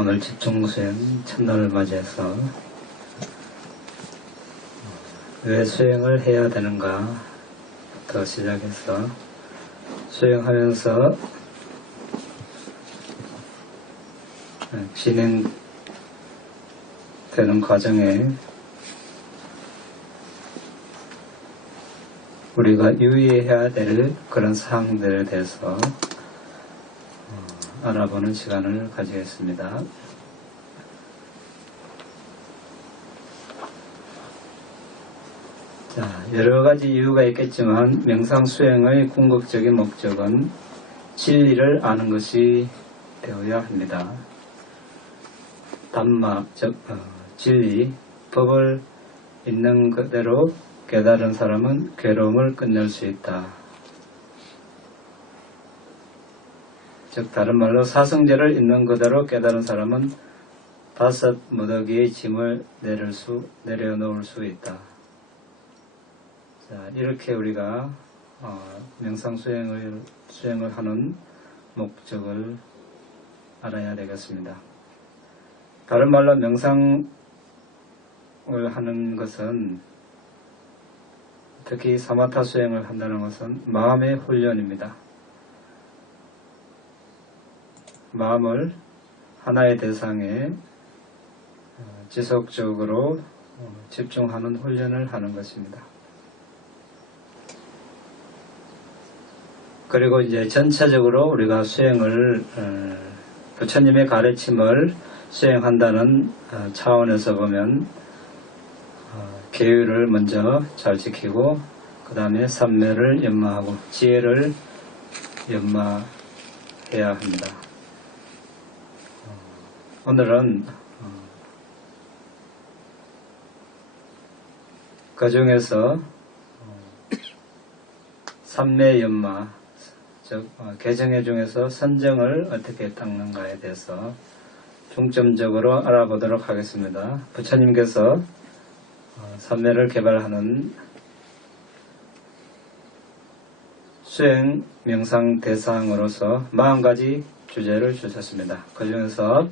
오늘 집중수행 첫날을 맞이해서 왜 수행을 해야 되는가부터 시작해서 수행하면서 진행되는 과정에 우리가 유의해야 될 그런 사항들에 대해서 알아보는 시간을 가지겠습니다. 자, 여러 가지 이유가 있겠지만 명상 수행의 궁극적인 목적은 진리를 아는 것이 되어야 합니다. 담마, 즉 진리, 법을 있는 그대로 깨달은 사람은 괴로움을 끝낼 수 있다. 즉 다른 말로 사성제를 있는 그대로 깨달은 사람은 5 무더기의 짐을 내려놓을 수 있다. 자, 이렇게 우리가 명상 수행을 하는 목적을 알아야 되겠습니다. 다른 말로 명상을 하는 것은, 특히 사마타 수행을 한다는 것은 마음의 훈련입니다. 마음을 하나의 대상에 지속적으로 집중하는 훈련을 하는 것입니다. 그리고 이제 전체적으로 우리가 수행을 부처님의 가르침을 수행한다는 차원에서 보면 계율을 먼저 잘 지키고 그 다음에 삼매를 연마하고 지혜를 연마해야 합니다. 오늘은 그 중에서 삼매 연마, 즉 개정의 중에서 선정을 어떻게 닦는가에 대해서 중점적으로 알아보도록 하겠습니다. 부처님께서 삼매를 개발하는 수행 명상 대상으로서 40가지 주제를 주셨습니다. 그 중에서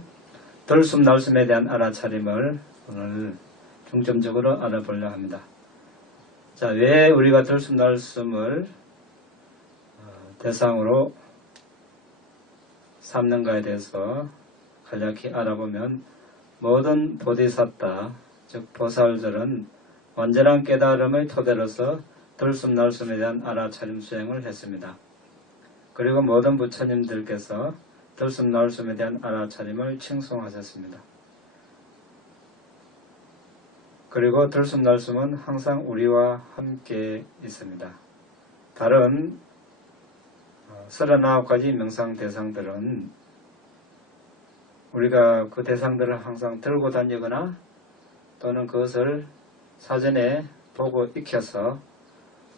들숨 날숨에 대한 알아차림을 오늘 중점적으로 알아보려 합니다. 자, 왜 우리가 들숨 날숨을 대상으로 삼는가에 대해서 간략히 알아보면, 모든 보디사tta, 즉 보살들은 완전한 깨달음의 토대로서 들숨 날숨에 대한 알아차림 수행을 했습니다. 그리고 모든 부처님들께서 들숨 날숨에 대한 알아차림을 칭송하셨습니다. 그리고 들숨 날숨은 항상 우리와 함께 있습니다. 다른 39가지 명상 대상들은 우리가 그 대상들을 항상 들고 다니거나 또는 그것을 사전에 보고 익혀서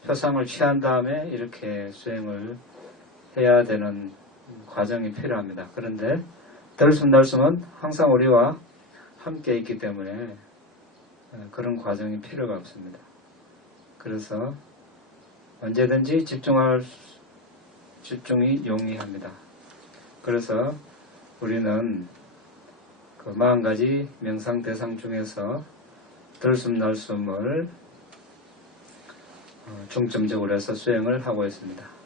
표상을 취한 다음에 이렇게 수행을 해야 되는 과정이 필요합니다. 그런데 들숨 날숨은 항상 우리와 함께 있기 때문에 그런 과정이 필요가 없습니다. 그래서 언제든지 집중이 용이합니다. 그래서 우리는 그 40가지 명상 대상 중에서 들숨 날숨을 중점적으로 해서 수행을 하고 있습니다.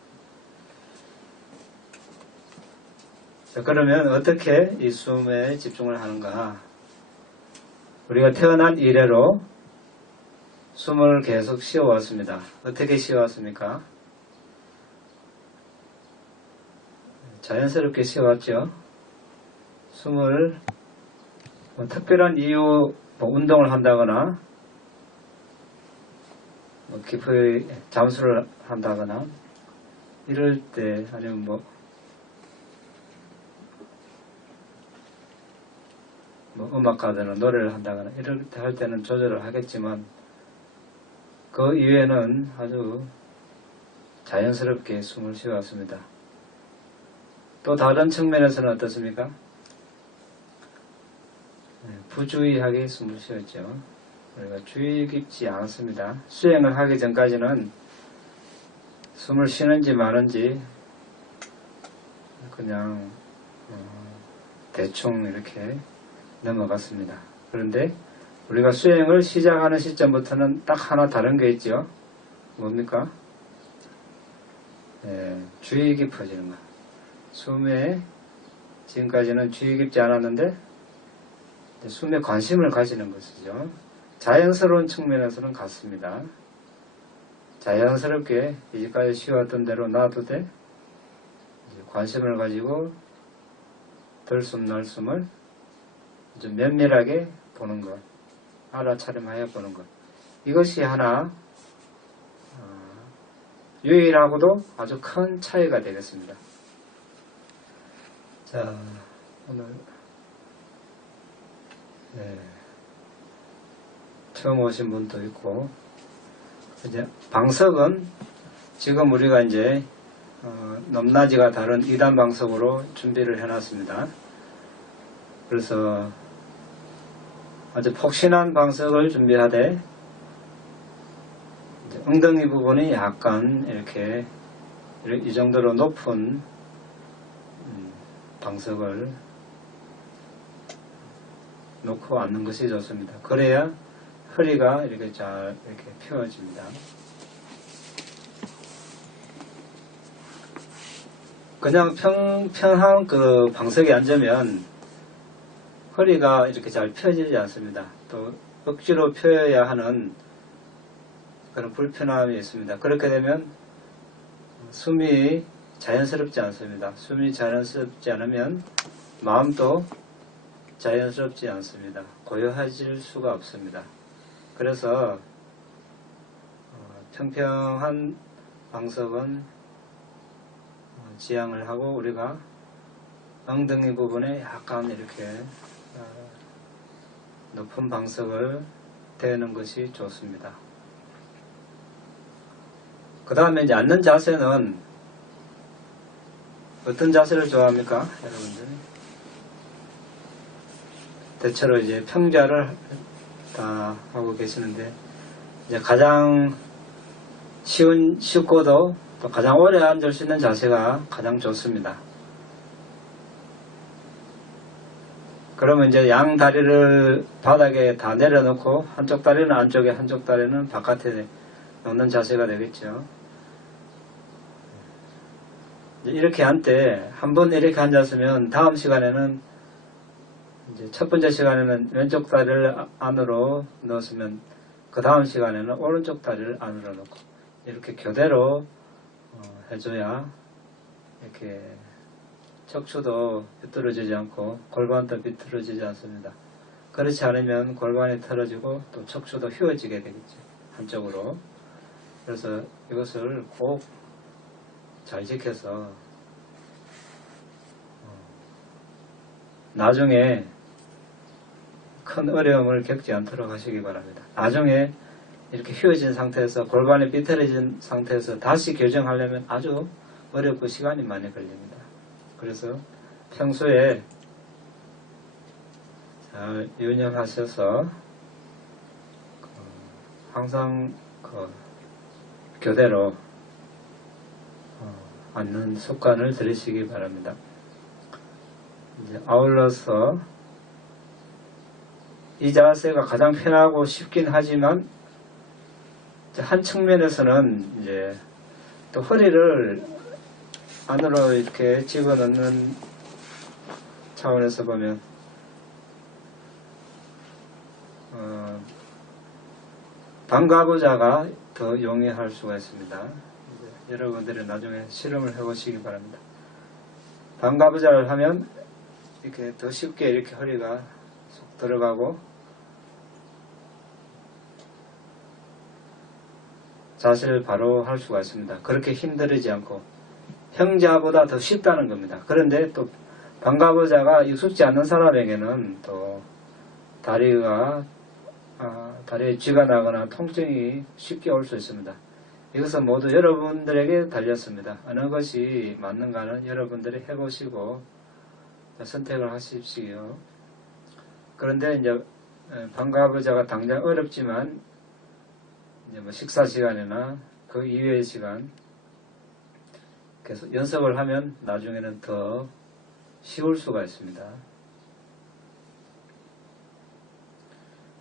자, 그러면 어떻게 이 숨에 집중을 하는가? 우리가 태어난 이래로 숨을 계속 쉬어왔습니다. 어떻게 쉬어왔습니까? 자연스럽게 쉬어왔죠. 숨을 특별한 이유, 운동을 한다거나 깊이 잠수를 한다거나 이럴 때, 아니면 음악하거나 노래를 한다거나 이럴 때 할 때는 조절을 하겠지만, 그 이외에는 아주 자연스럽게 숨을 쉬어왔습니다. 또 다른 측면에서는 어떻습니까? 부주의하게 숨을 쉬었죠. 우리가 주의 깊지 않았습니다. 수행을 하기 전까지는 숨을 쉬는지 마는지 그냥 대충 이렇게 넘어갔습니다. 그런데 우리가 수행을 시작하는 시점부터는 딱 하나 다른 게 있죠. 뭡니까? 주의 깊어지는 것. 숨에 지금까지는 주의 깊지 않았는데 숨에 관심을 가지는 것이죠. 자연스러운 측면에서는 같습니다. 자연스럽게 이제까지 쉬었던 대로 놔두되 관심을 가지고 들숨 날숨을 좀 면밀하게 보는 것, 알아차림하여 보는 것, 이것이 하나 유일하고도 아주 큰 차이가 되겠습니다. 자, 오늘 처음 오신 분도 있고, 이제 방석은 지금 우리가 이제 넘나지가 다른 2단 방석으로 준비를 해놨습니다. 그래서 아주 폭신한 방석을 준비하되 엉덩이 부분이 약간 이렇게 이 정도로 높은 방석을 놓고 앉는 것이 좋습니다. 그래야 허리가 이렇게 잘 이렇게 펴집니다. 그냥 평평한 그 방석에 앉으면 허리가 이렇게 잘 펴지지 않습니다. 또 억지로 펴야 하는 그런 불편함이 있습니다. 그렇게 되면 숨이 자연스럽지 않습니다. 숨이 자연스럽지 않으면 마음도 자연스럽지 않습니다. 고요해질 수가 없습니다. 그래서 평평한 방석은 지향을 하고 우리가 엉덩이 부분에 약간 이렇게 높은 방석을 대는 것이 좋습니다. 그 다음에 이제 앉는 자세는 어떤 자세를 좋아합니까? 여러분들? 대체로 이제 평자를 다 하고 계시는데, 이제 가장 쉽고도 또 가장 오래 앉을 수 있는 자세가 가장 좋습니다. 그러면 이제 양 다리를 바닥에 다 내려놓고 한쪽 다리는 안쪽에 한쪽 다리는 바깥에 놓는 자세가 되겠죠. 이렇게 앉되 한번 이렇게 앉았으면 다음 시간에는 이제 첫 번째 시간에는 왼쪽 다리를 안으로 넣었으면 그 다음 시간에는 오른쪽 다리를 안으로 넣고 이렇게 교대로 해줘야 이렇게 척추도 비뚤어지지 않고 골반도 비뚤어지지 않습니다. 그렇지 않으면 골반이 틀어지고 또 척추도 휘어지게 되겠죠. 한쪽으로. 그래서 이것을 꼭 잘 지켜서 나중에 큰 어려움을 겪지 않도록 하시기 바랍니다. 나중에 이렇게 휘어진 상태에서 골반이 비틀어진 상태에서 다시 교정하려면 아주 어렵고 시간이 많이 걸립니다. 그래서 평소에 잘 유념하셔서 항상 교대로 앉는 습관을 들이시기 바랍니다. 이제 아울러서 이 자세가 가장 편하고 쉽긴 하지만 한 측면에서는 이제 또 허리를 안으로 이렇게 집어넣는 차원에서 보면 방가부자가 더 용이할 수가 있습니다. 여러분들이 나중에 실험을 해보시기 바랍니다. 방가부자를 하면 이렇게 더 쉽게 이렇게 허리가 쏙 들어가고 자세를 바로 할 수가 있습니다. 그렇게 힘들지 않고 평자보다 더 쉽다는 겁니다. 그런데 또 방가부자가 익숙지 않는 사람에게는 또 다리에 쥐가 나거나 통증이 쉽게 올 수 있습니다. 이것은 모두 여러분들에게 달렸습니다. 어느 것이 맞는가는 여러분들이 해보시고 선택을 하십시오. 그런데 이제 방가부자가 당장 어렵지만 이제 뭐 식사 시간이나 그 이외의 시간 계속 연습을 하면 나중에는 더 쉬울 수가 있습니다.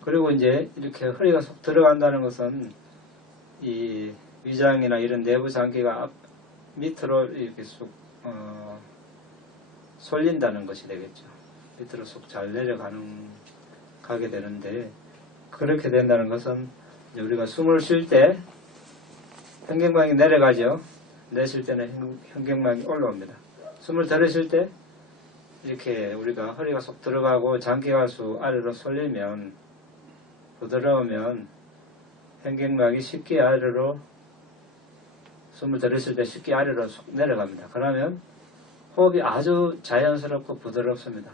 그리고 이제 이렇게 허리가 쏙 들어간다는 것은 이 위장이나 이런 내부 장기가 밑으로 이렇게 쑥 쏠린다는 것이 되겠죠. 밑으로 쑥 잘 가게 되는데, 그렇게 된다는 것은 우리가 숨을 쉴 때 현경막이 내려가죠. 내쉴 때는 현경막이 올라옵니다. 숨을 들이쉴 때 이렇게 우리가 허리가 쏙 들어가고 장기가 쑥 아래로 쏠리면, 부드러우면 현경막이 쉽게 아래로, 숨을 들이쉴 때 쉽게 아래로 쏙 내려갑니다. 그러면 호흡이 아주 자연스럽고 부드럽습니다.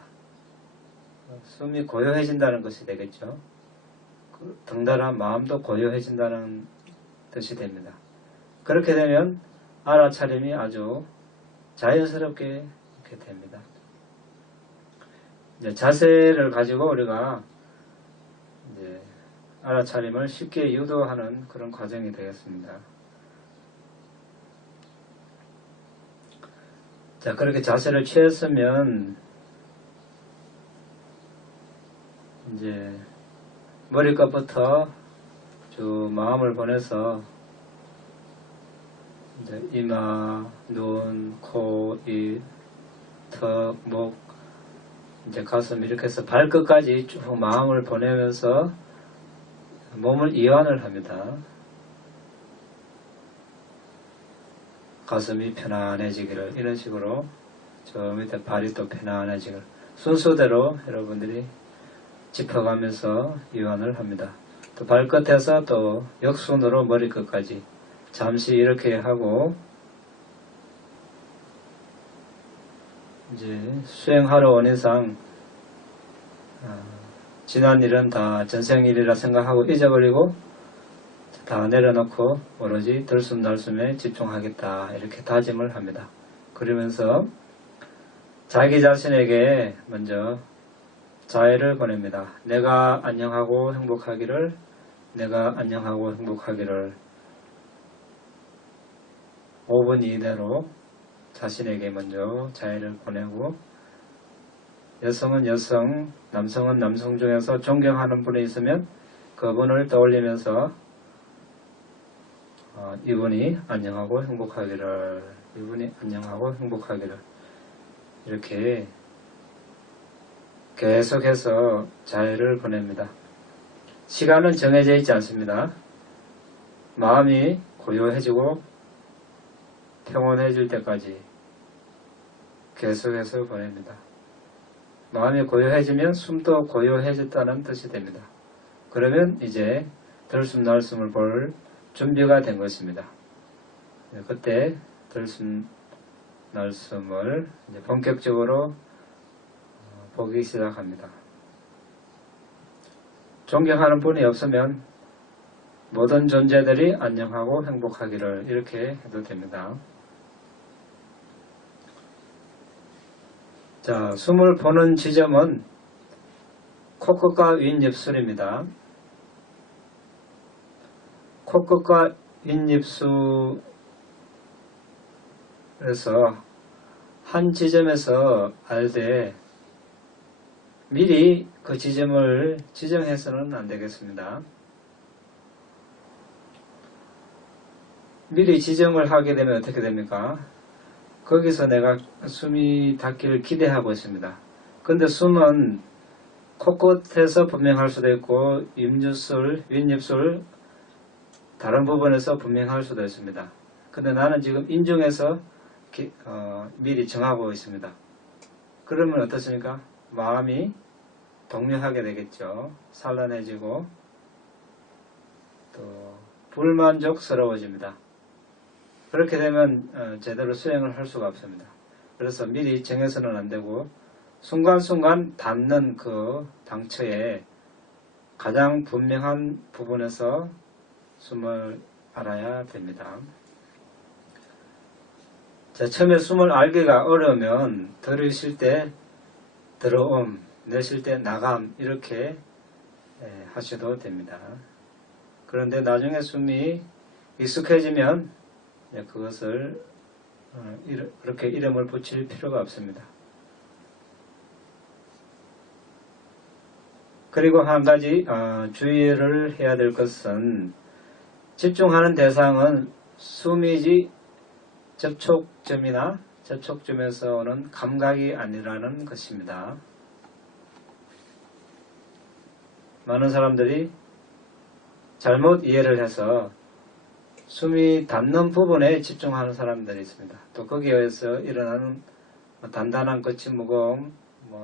숨이 고요해진다는 것이 되겠죠. 덩달아 마음도 고요해진다는 뜻이 됩니다. 그렇게 되면 알아차림이 아주 자연스럽게 이렇게 됩니다. 이제 자세를 가지고 우리가 이제 알아차림을 쉽게 유도하는 그런 과정이 되겠습니다. 자, 그렇게 자세를 취했으면 이제 머리끝부터 쭉 마음을 보내서 이제 이마, 눈, 코, 입, 턱, 목, 이제 가슴 이렇게 해서 발끝까지 쭉 마음을 보내면서 몸을 이완을 합니다. 가슴이 편안해지기를, 이런 식으로 저 밑에 발이 또 편안해지기를 순서대로 여러분들이 짚어가면서 이완을 합니다. 또 발끝에서 또 역순으로 머리끝까지 잠시 이렇게 하고, 이제 수행하러 온 이상 지난 일은 다 전생일이라 생각하고 잊어버리고 다 내려놓고 오로지 들숨날숨에 집중하겠다, 이렇게 다짐을 합니다. 그러면서 자기 자신에게 먼저 자해를 보냅니다. 내가 안녕하고 행복하기를, 내가 안녕하고 행복하기를 5분 이내로 자신에게 먼저 자해를 보내고, 여성은 여성, 남성은 남성 중에서 존경하는 분이 있으면 그분을 떠올리면서 이분이 안녕하고 행복하기를, 이분이 안녕하고 행복하기를, 이렇게 계속해서 자해를 보냅니다. 시간은 정해져 있지 않습니다. 마음이 고요해지고 평온해질 때까지 계속해서 보냅니다. 마음이 고요해지면 숨도 고요해졌다는 뜻이 됩니다. 그러면 이제 들숨날숨을 볼 준비가 된 것입니다. 그때 들숨날숨을 이제 본격적으로 보기 시작합니다. 존경하는 분이 없으면 모든 존재들이 안녕하고 행복하기를, 이렇게 해도 됩니다. 자, 숨을 보는 지점은 코끝과 윗입술입니다. 코끝과 윗입술에서 한 지점에서 알되 미리 그 지점을 지정해서는 안 되겠습니다. 미리 지정을 하게 되면 어떻게 됩니까? 거기서 내가 숨이 닿기를 기대하고 있습니다. 근데 숨은 코끝에서 분명할 수도 있고 윗입술 다른 부분에서 분명할 수도 있습니다. 근데 나는 지금 인중에서 미리 정하고 있습니다. 그러면 어떻습니까? 마음이 동요하게 되겠죠. 산란해지고 또 불만족스러워집니다. 그렇게 되면 제대로 수행을 할 수가 없습니다. 그래서 미리 정해서는 안 되고 순간순간 닿는 그 당처에 가장 분명한 부분에서 숨을 알아야 됩니다. 자, 처음에 숨을 알기가 어려우면 들이쉴 때 들어옴, 내쉴 때 나감, 이렇게 하셔도 됩니다. 그런데 나중에 숨이 익숙해지면 그것을 그렇게 이름을 붙일 필요가 없습니다. 그리고 한 가지 주의를 해야 될 것은 집중하는 대상은 숨이지 접촉점이나 접촉점에서 오는 감각이 아니라는 것입니다. 많은 사람들이 잘못 이해를 해서 숨이 닿는 부분에 집중하는 사람들이 있습니다. 또 거기에 의해서 일어나는 단단한 거친 무거움,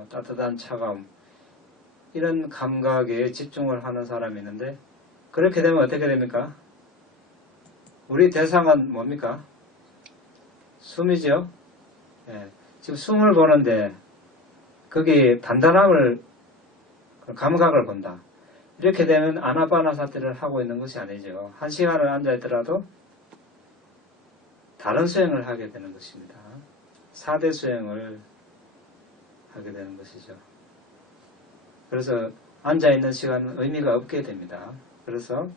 따뜻한 차가움, 이런 감각에 집중을 하는 사람이 있는데, 그렇게 되면 어떻게 됩니까? 우리 대상은 뭡니까? 숨이죠. 예, 지금 숨을 보는데 거기에 단단함을, 감각을 본다. 이렇게 되면 아나파나사티를 하고 있는 것이 아니죠. 한 시간을 앉아있더라도 다른 수행을 하게 되는 것입니다. 4대 수행을 하게 되는 것이죠. 그래서 앉아있는 시간은 의미가 없게 됩니다. 그래서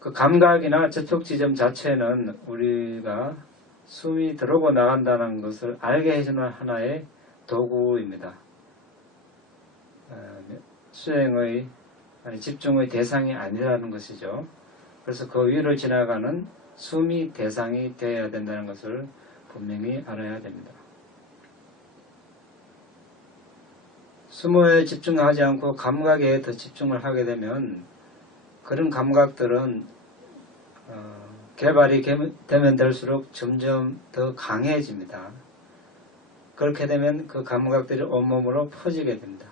그 감각이나 접촉 지점 자체는 우리가 숨이 들어오고 나간다는 것을 알게 해주는 하나의 도구입니다. 수행의, 집중의 대상이 아니라는 것이죠. 그래서 그 위를 지나가는 숨이 대상이 되어야 된다는 것을 분명히 알아야 됩니다. 숨에 집중하지 않고 감각에 더 집중을 하게 되면 그런 감각들은 개발이 되면 될수록 점점 더 강해집니다. 그렇게 되면 그 감각들이 온몸으로 퍼지게 됩니다.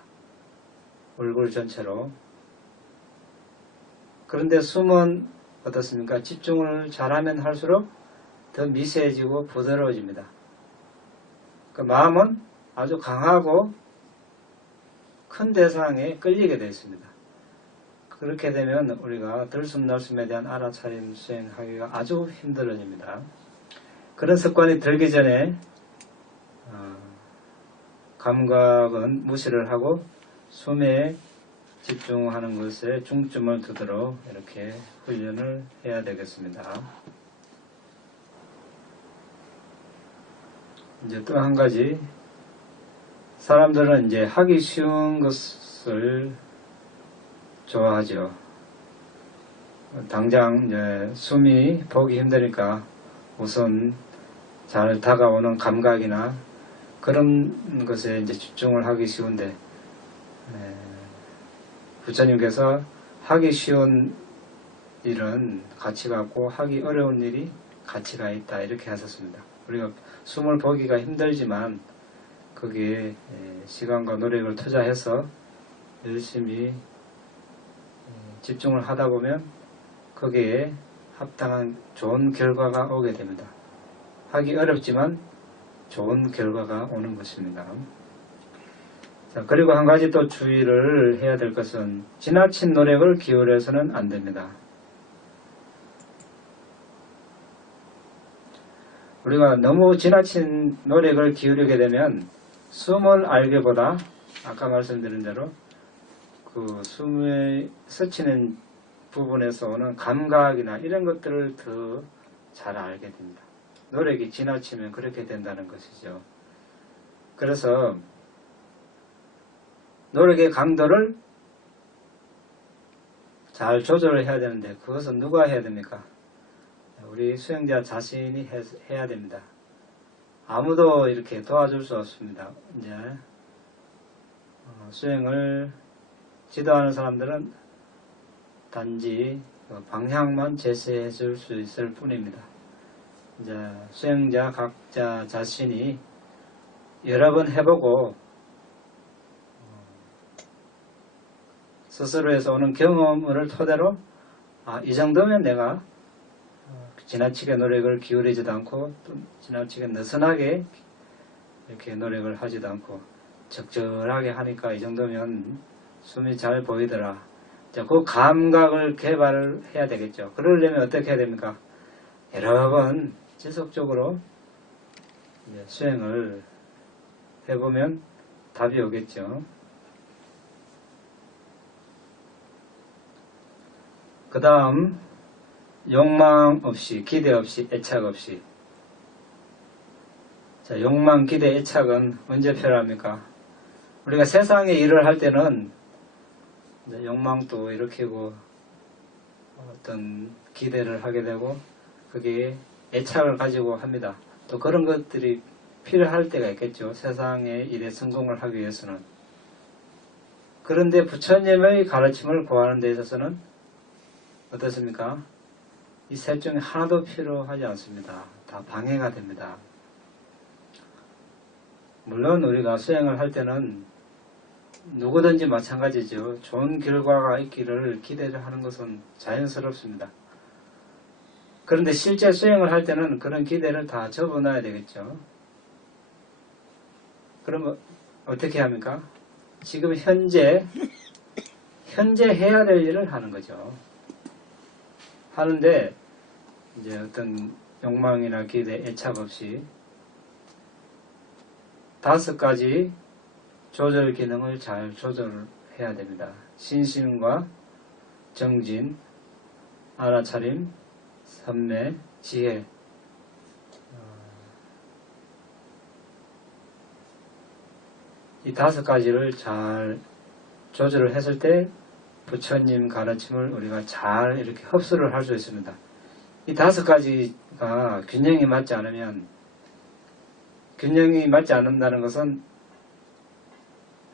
얼굴 전체로. 그런데 숨은 어떻습니까? 집중을 잘하면 할수록 더 미세해지고 부드러워집니다. 그 마음은 아주 강하고 큰 대상에 끌리게 되어 있습니다. 그렇게 되면 우리가 들숨날숨에 대한 알아차림 수행하기가 아주 힘들어집니다. 그런 습관이 들기 전에 감각은 무시를 하고 숨에 집중하는 것에 중점을 두도록 이렇게 훈련을 해야 되겠습니다. 이제 또 한 가지, 사람들은 이제 하기 쉬운 것을 좋아하죠. 당장 이제 숨이 보기 힘드니까 우선 잘 다가오는 감각이나 그런 것에 이제 집중을 하기 쉬운데, 부처님께서 하기 쉬운 일은 가치가 없고 하기 어려운 일이 가치가 있다, 이렇게 하셨습니다. 우리가 숨을 보기가 힘들지만 거기에 시간과 노력을 투자해서 열심히 집중을 하다 보면 거기에 합당한 좋은 결과가 오게 됩니다. 하기 어렵지만 좋은 결과가 오는 것입니다. 자, 그리고 한 가지 또 주의를 해야 될 것은 지나친 노력을 기울여서는 안 됩니다. 우리가 너무 지나친 노력을 기울이게 되면 숨을 알기보다 아까 말씀드린 대로 그 숨에 스치는 부분에서 오는 감각이나 이런 것들을 더 잘 알게 됩니다. 노력이 지나치면 그렇게 된다는 것이죠. 그래서 노력의 강도를 잘 조절을 해야 되는데 그것은 누가 해야 됩니까? 우리 수행자 자신이 해야 됩니다. 아무도 이렇게 도와줄 수 없습니다. 이제 수행을 지도하는 사람들은 단지 방향만 제시해 줄 수 있을 뿐입니다. 이제 수행자 각자 자신이 여러 번 해보고 스스로에서 오는 경험을 토대로 이 정도면 내가 지나치게 노력을 기울이지도 않고 또 지나치게 느슨하게 이렇게 노력을 하지도 않고 적절하게 하니까 이 정도면 숨이 잘 보이더라. 자, 그 감각을 개발을 해야 되겠죠. 그러려면 어떻게 해야 됩니까? 여러 번 지속적으로 수행을 해보면 답이 오겠죠. 그 다음 욕망 없이, 기대 없이, 애착 없이. 자, 욕망, 기대, 애착은 언제 필요합니까? 우리가 세상에 일을 할 때는 이제 욕망도 일으키고 어떤 기대를 하게 되고 거기에 애착을 가지고 합니다. 또 그런 것들이 필요할 때가 있겠죠. 세상의 일에 성공을 하기 위해서는. 그런데 부처님의 가르침을 구하는 데 있어서는 어떻습니까? 이 셋 중에 하나도 필요하지 않습니다. 다 방해가 됩니다. 물론 우리가 수행을 할 때는 누구든지 마찬가지죠. 좋은 결과가 있기를 기대를 하는 것은 자연스럽습니다. 그런데 실제 수행을 할 때는 그런 기대를 다 접어놔야 되겠죠. 그러면 어떻게 합니까? 지금 현재 해야 될 일을 하는 거죠. 하는데 이제 어떤 욕망이나 기대, 애착 없이 5가지 조절 기능을 잘 조절해야 됩니다. 신심과 정진, 알아차림, 선매, 지혜. 이 5가지를 잘 조절을 했을 때 부처님 가르침을 우리가 잘 이렇게 흡수를 할 수 있습니다. 이 5가지가 균형이 맞지 않으면, 균형이 맞지 않는다는 것은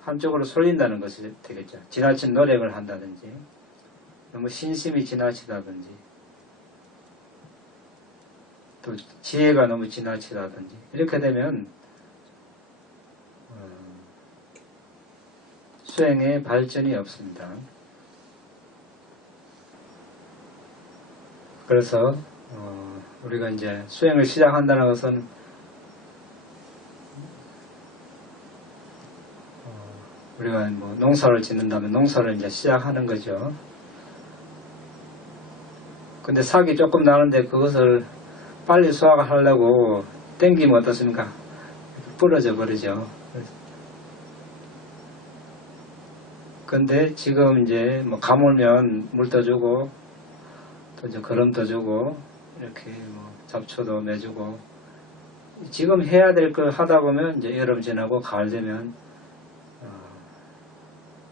한쪽으로 쏠린다는 것이 되겠죠. 지나친 노력을 한다든지, 너무 신심이 지나치다든지, 또 지혜가 너무 지나치다든지, 이렇게 되면 수행에 발전이 없습니다. 그래서 우리가 이제 수행을 시작한다는 것은 우리가 뭐 농사를 짓는다면 농사를 이제 시작하는 거죠. 근데 삭이 조금 나는데 그것을 빨리 수확을 하려고 땡기면 어떻습니까? 부러져 버리죠. 근데 지금 이제 뭐 가물면 물도 주고 또 이제 거름도 주고 이렇게 뭐 잡초도 매주고 지금 해야 될 걸 하다 보면 이제 여름 지나고 가을 되면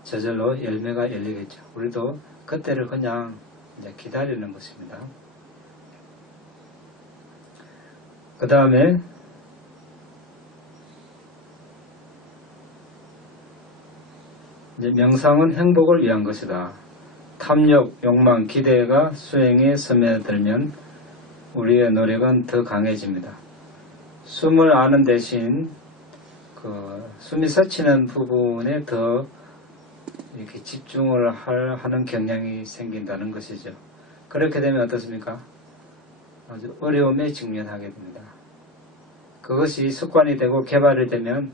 저절로 열매가 열리겠죠. 우리도 그때를 그냥 이제 기다리는 것입니다. 그 다음에 이제 명상은 행복을 위한 것이다. 탐욕, 욕망, 기대가 수행에 스며들면 우리의 노력은 더 강해집니다. 숨을 아는 대신 숨이 스치는 부분에 더 이렇게 집중을 하는 경향이 생긴다는 것이죠. 그렇게 되면 어떻습니까? 아주 어려움에 직면하게 됩니다. 그것이 습관이 되고 개발이 되면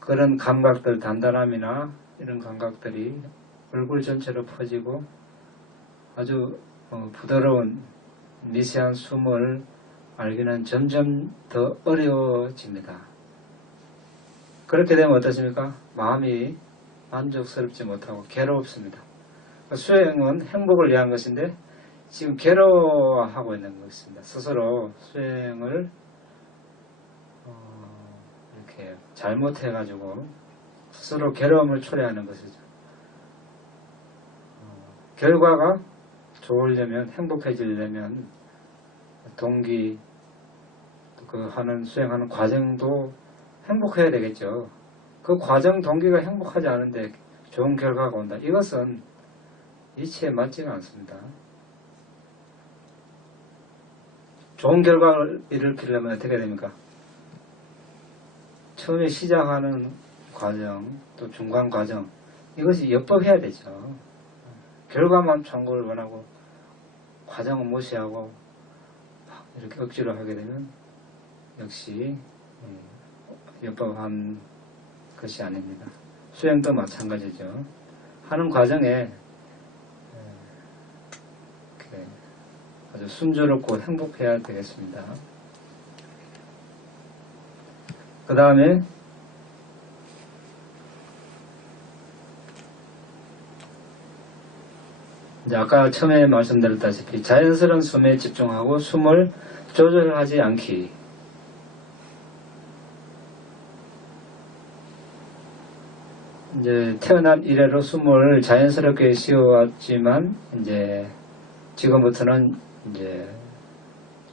그런 감각들, 단단함이나 이런 감각들이 얼굴 전체로 퍼지고 아주 부드러운 미세한 숨을 알기는 점점 더 어려워집니다. 그렇게 되면 어떻습니까? 마음이 만족스럽지 못하고 괴롭습니다. 수행은 행복을 위한 것인데 지금 괴로워하고 있는 것입니다. 스스로 수행을 이렇게 잘못해가지고 스스로 괴로움을 초래하는 것이죠. 결과가 좋으려면, 행복해지려면 동기, 수행하는 과정도 행복해야 되겠죠. 그 과정 동기가 행복하지 않은데 좋은 결과가 온다. 이것은 이치에 맞지가 않습니다. 좋은 결과를 일으키려면 어떻게 됩니까? 처음에 시작하는 과정, 또 중간 과정, 이것이 엿법해야 되죠. 결과만 좋은 걸 원하고 과정은 무시하고 이렇게 억지로 하게 되면 역시 엿법한 것이 아닙니다. 수행도 마찬가지죠. 하는 과정에 아주 순조롭고 행복해야 되겠습니다. 그 다음에 이제 아까 처음에 말씀드렸다시피 자연스러운 숨에 집중하고 숨을 조절하지 않기. 이제 태어난 이래로 숨을 자연스럽게 쉬어왔지만 이제 지금부터는 이제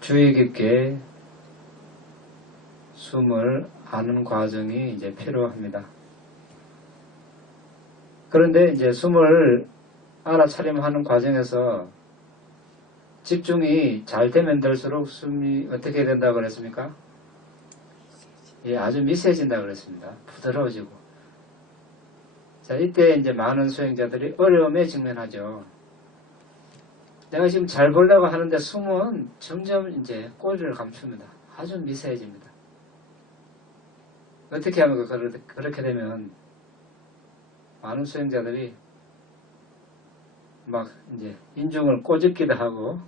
주의 깊게 숨을 아는 과정이 이제 필요합니다. 그런데 이제 숨을 알아차림하는 과정에서 집중이 잘 되면 될수록 숨이 어떻게 된다고 그랬습니까? 예, 아주 미세해진다고 그랬습니다. 부드러워지고. 자, 이때 이제 많은 수행자들이 어려움에 직면하죠. 내가 지금 잘 보려고 하는데 숨은 점점 이제 꼬리를 감춥니다. 아주 미세해집니다. 어떻게 하면 그렇게 되면 많은 수행자들이 막 이제 인중을 꼬집기도 하고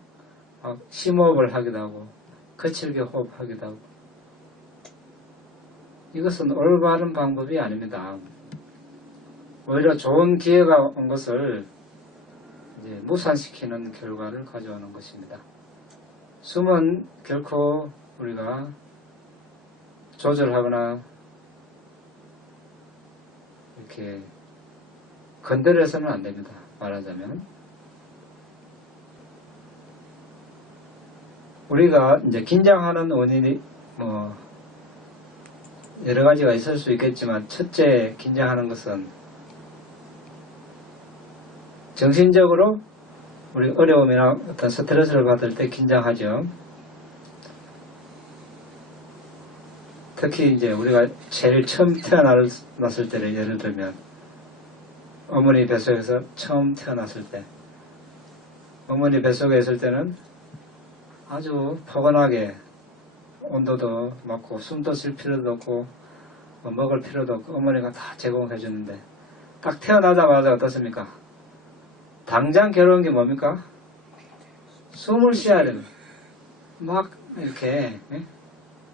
막 심호흡을 하기도 하고 거칠게 호흡하기도 하고 이것은 올바른 방법이 아닙니다. 오히려 좋은 기회가 온 것을 이제 무산시키는 결과를 가져오는 것입니다. 숨은 결코 우리가 조절하거나 이렇게 건드려서는 안 됩니다. 말하자면 우리가 이제 긴장하는 원인이 뭐 여러 가지가 있을 수 있겠지만 첫째 긴장하는 것은 정신적으로 우리 어려움이나 어떤 스트레스를 받을 때 긴장하죠. 특히 이제 우리가 제일 처음 태어났을 때를 예를 들면 어머니 뱃속에서 처음 태어났을 때 어머니 뱃속에 있을 때는 아주 포근하게 온도도 맞고 숨도 쉴 필요도 없고 먹을 필요도 없고 어머니가 다 제공해 주는데 딱 태어나자마자 어떻습니까? 당장 괴로운 게 뭡니까? 숨을 쉬어야 됩니다. 막 이렇게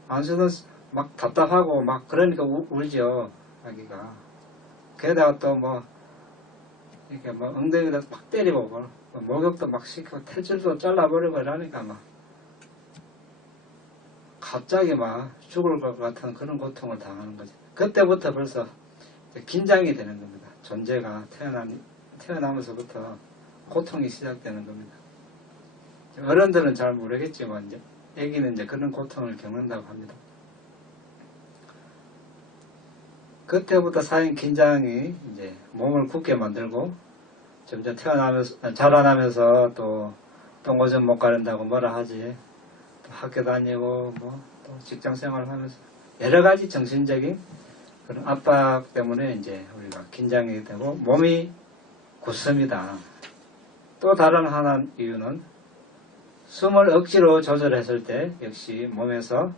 안 쉬던 막 답답하고 막 그러니까 울죠 아기가. 게다가 또 뭐 이렇게 뭐 엉덩이도 막 때리고 뭐 목욕도 막 시키고 탯줄도 잘라버리고 이러니까 막 갑자기 막 죽을 것 같은 그런 고통을 당하는 거죠. 그때부터 벌써 긴장이 되는 겁니다. 존재가 태어나면서부터 고통이 시작되는 겁니다. 어른들은 잘 모르겠지만 이제 아기는 이제 그런 고통을 겪는다고 합니다. 그때부터 쌓인 긴장이 이제 몸을 굳게 만들고 점점 자라나면서 또 똥오줌 못 가린다고 뭐라 하지. 또 학교 다니고 뭐 또 직장 생활을 하면서 여러 가지 정신적인 그런 압박 때문에 이제 우리가 긴장이 되고 몸이 굳습니다. 또 다른 하나 이유는 숨을 억지로 조절했을 때 역시 몸에서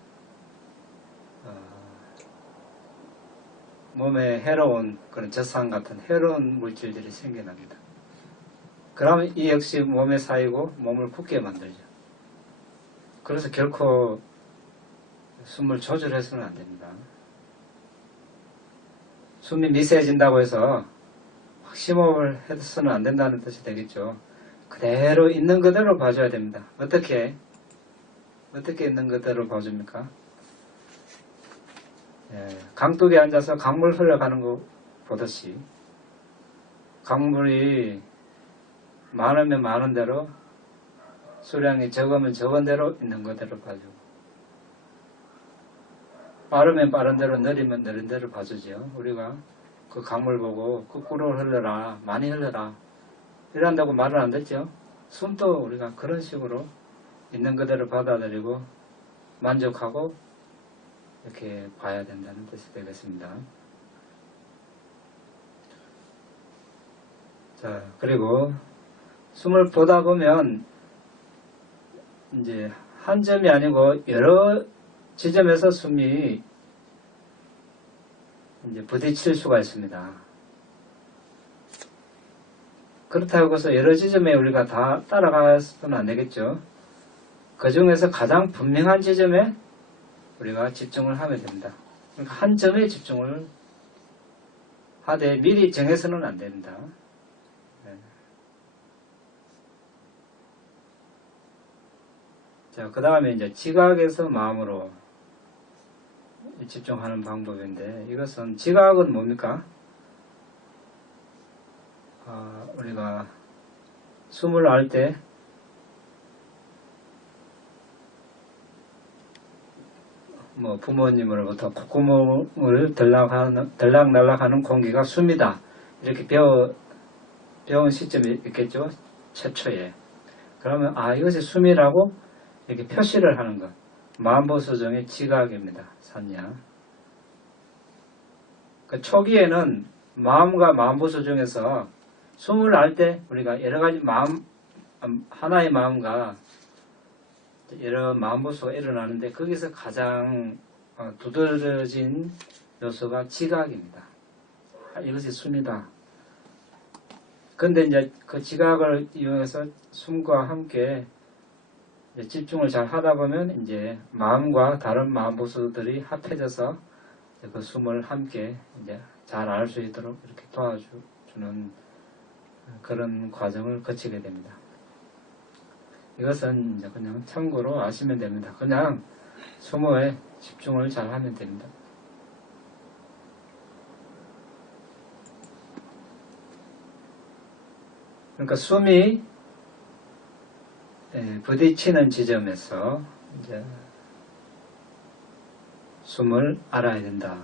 몸에 해로운 그런 젖산 같은 해로운 물질들이 생겨납니다. 그러면 이 역시 몸에 쌓이고 몸을 굳게 만들죠. 그래서 결코 숨을 조절해서는 안 됩니다. 숨이 미세해진다고 해서 심호흡을 해서는 안 된다는 뜻이 되겠죠. 그대로 있는 그대로 봐줘야 됩니다. 어떻게 있는 그대로 봐줍니까? 강둑에 앉아서 강물 흘러가는 거 보듯이 강물이 많으면 많은 대로 수량이 적으면 적은 대로 있는 그대로 봐주고 빠르면 빠른 대로 느리면 느린 대로 봐주죠. 우리가 그 강물 보고 거꾸로 흘러라 많이 흘러라 이런다고 말을 안 듣죠. 숨도 우리가 그런 식으로 있는 그대로 받아들이고 만족하고 이렇게 봐야 된다는 뜻이 되겠습니다. 자, 그리고 숨을 보다 보면 이제 한 점이 아니고 여러 지점에서 숨이 이제 부딪힐 수가 있습니다. 그렇다고 해서 여러 지점에 우리가 다 따라가서는 안 되겠죠. 그 중에서 가장 분명한 지점에 우리가 집중을 하면 됩니다. 그러니까 한 점에 집중을 하되 미리 정해서는 안 됩니다. 자, 그 다음에 이제 지각에서 마음으로 집중하는 방법인데 이것은 지각은 뭡니까? 우리가 숨을 알 때 뭐 부모님으로부터 콧구멍을 들락날락하는 공기가 숨이다. 이렇게 배운 시점이 있겠죠. 최초에. 그러면 이것이 숨이라고 이렇게 표시를 하는 것. 만보소정의 지각입니다. 산냐. 그 초기에는 마음과 만보소정에서 숨을 알 때 우리가 여러 가지 하나의 마음과 여러 마음보소가 일어나는데 거기서 가장 두드러진 요소가 지각입니다. 이것이 숨이다. 근데 이제 그 지각을 이용해서 숨과 함께 집중을 잘 하다 보면 이제 마음과 다른 마음보소들이 합해져서 그 숨을 함께 이제 잘 알 수 있도록 이렇게 도와주는 그런 과정을 거치게 됩니다. 이것은 이제 그냥 참고로 아시면 됩니다. 그냥 숨에 집중을 잘 하면 됩니다. 그러니까 숨이 부딪히는 지점에서 이제 숨을 알아야 된다.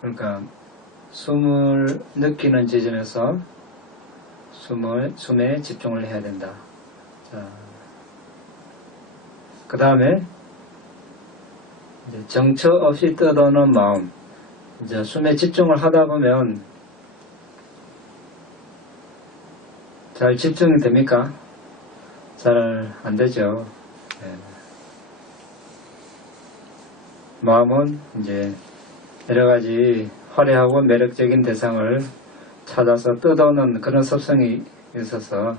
그러니까 숨을 느끼는 지점에서 숨에 집중을 해야 된다. 그 다음에 정처 없이 떠도는 마음. 이제 숨에 집중을 하다 보면 잘 집중이 됩니까? 잘 안 되죠. 마음은 이제 여러 가지 화려하고 매력적인 대상을 찾아서 떠도는 그런 습성이 있어서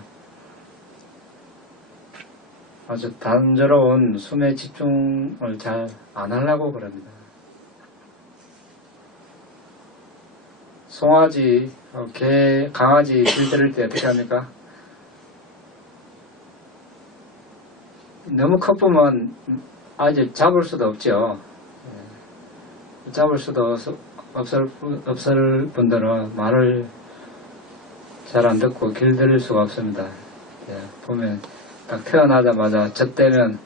아주 단조로운 숨에 집중을 잘 안 하려고 그럽니다. 송아지, 개, 강아지 길들일 때 어떻게 합니까? 너무 커보면 아직 잡을 수도 없죠. 잡을 수도 없을 분들은 말을 잘 안 듣고 길들일 수가 없습니다. 보면 딱 태어나자마자 젖대면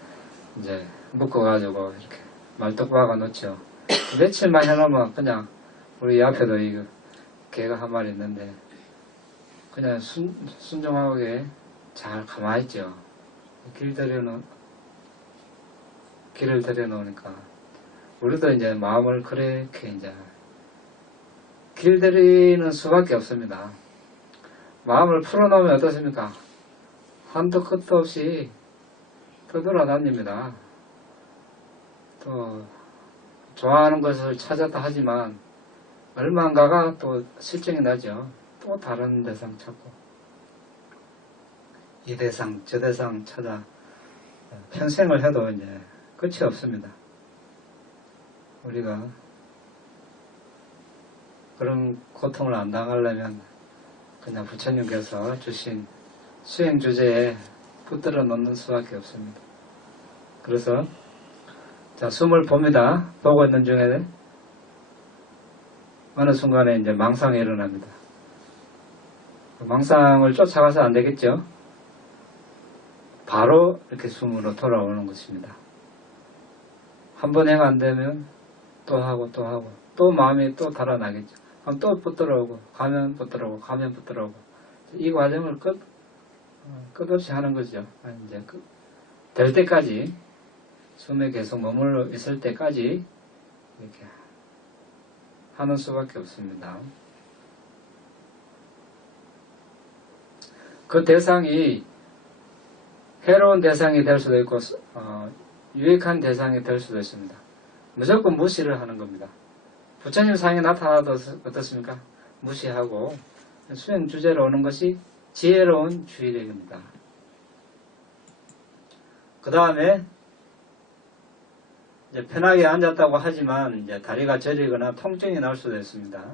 이제 묶어가지고 이렇게 말뚝 박아 놓죠. 며칠만 해놓으면 그냥 우리 앞에도 이거 개가 한 마리 있는데 그냥 순종하게 잘 가만히 있죠. 길을 들여놓으니까 우리도 이제 마음을 그렇게 이제 길들이는 수밖에 없습니다. 마음을 풀어놓으면 어떻습니까? 한도 끝도 없이 떠돌아다닙니다. 또 좋아하는 것을 찾았다 하지만 얼마인가가 또 실증이 나죠. 또 다른 대상 찾고 이 대상 저 대상 찾아 평생을 해도 이제 끝이 없습니다. 우리가 그런 고통을 안 당하려면 그냥 부처님께서 주신 수행 주제에 붙들어 놓는 수밖에 없습니다. 그래서 자, 숨을 봅니다. 보고 있는 중에 어느 순간에 이제 망상이 일어납니다. 망상을 쫓아가서 안 되겠죠? 바로 이렇게 숨으로 돌아오는 것입니다. 한 번 해가 안 되면 또 하고 또 하고 또 마음이 또 달아나겠죠. 그럼 또 붙들어오고 가면 붙들어오고 가면 붙들어오고 이 과정을 끝없이 하는 거죠. 이제 될 때까지 숨에 계속 머물러 있을 때까지 이렇게 하는 수밖에 없습니다. 그 대상이 해로운 대상이 될 수도 있고 유익한 대상이 될 수도 있습니다. 무조건 무시를 하는 겁니다. 부처님 상에 나타나도 어떻습니까? 무시하고 수행 주제로 오는 것이 지혜로운 주의력입니다. 그 다음에 이제 편하게 앉았다고 하지만 이제 다리가 저리거나 통증이 날 수도 있습니다.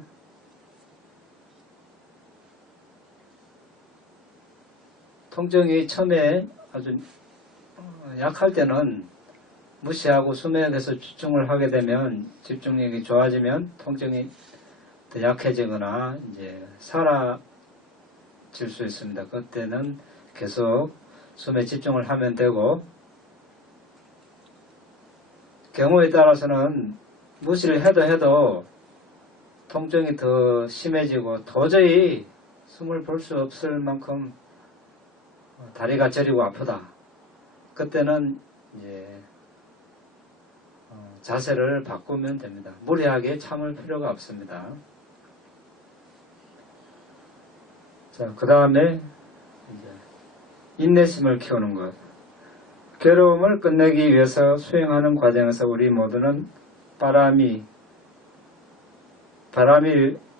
통증이 처음에 아주 약할 때는 무시하고 숨에 계속 집중을 하게 되면 집중력이 좋아지면 통증이 더 약해지거나 이제 사라질 수 있습니다. 그때는 계속 숨에 집중을 하면 되고, 경우에 따라서는 무시를 해도 통증이 더 심해지고 도저히 숨을 볼 수 없을 만큼 다리가 저리고 아프다. 그때는 이제 자세를 바꾸면 됩니다. 무리하게 참을 필요가 없습니다. 자, 그 다음에 인내심을 키우는 것. 괴로움을 끝내기 위해서 수행하는 과정에서 우리 모두는 바람이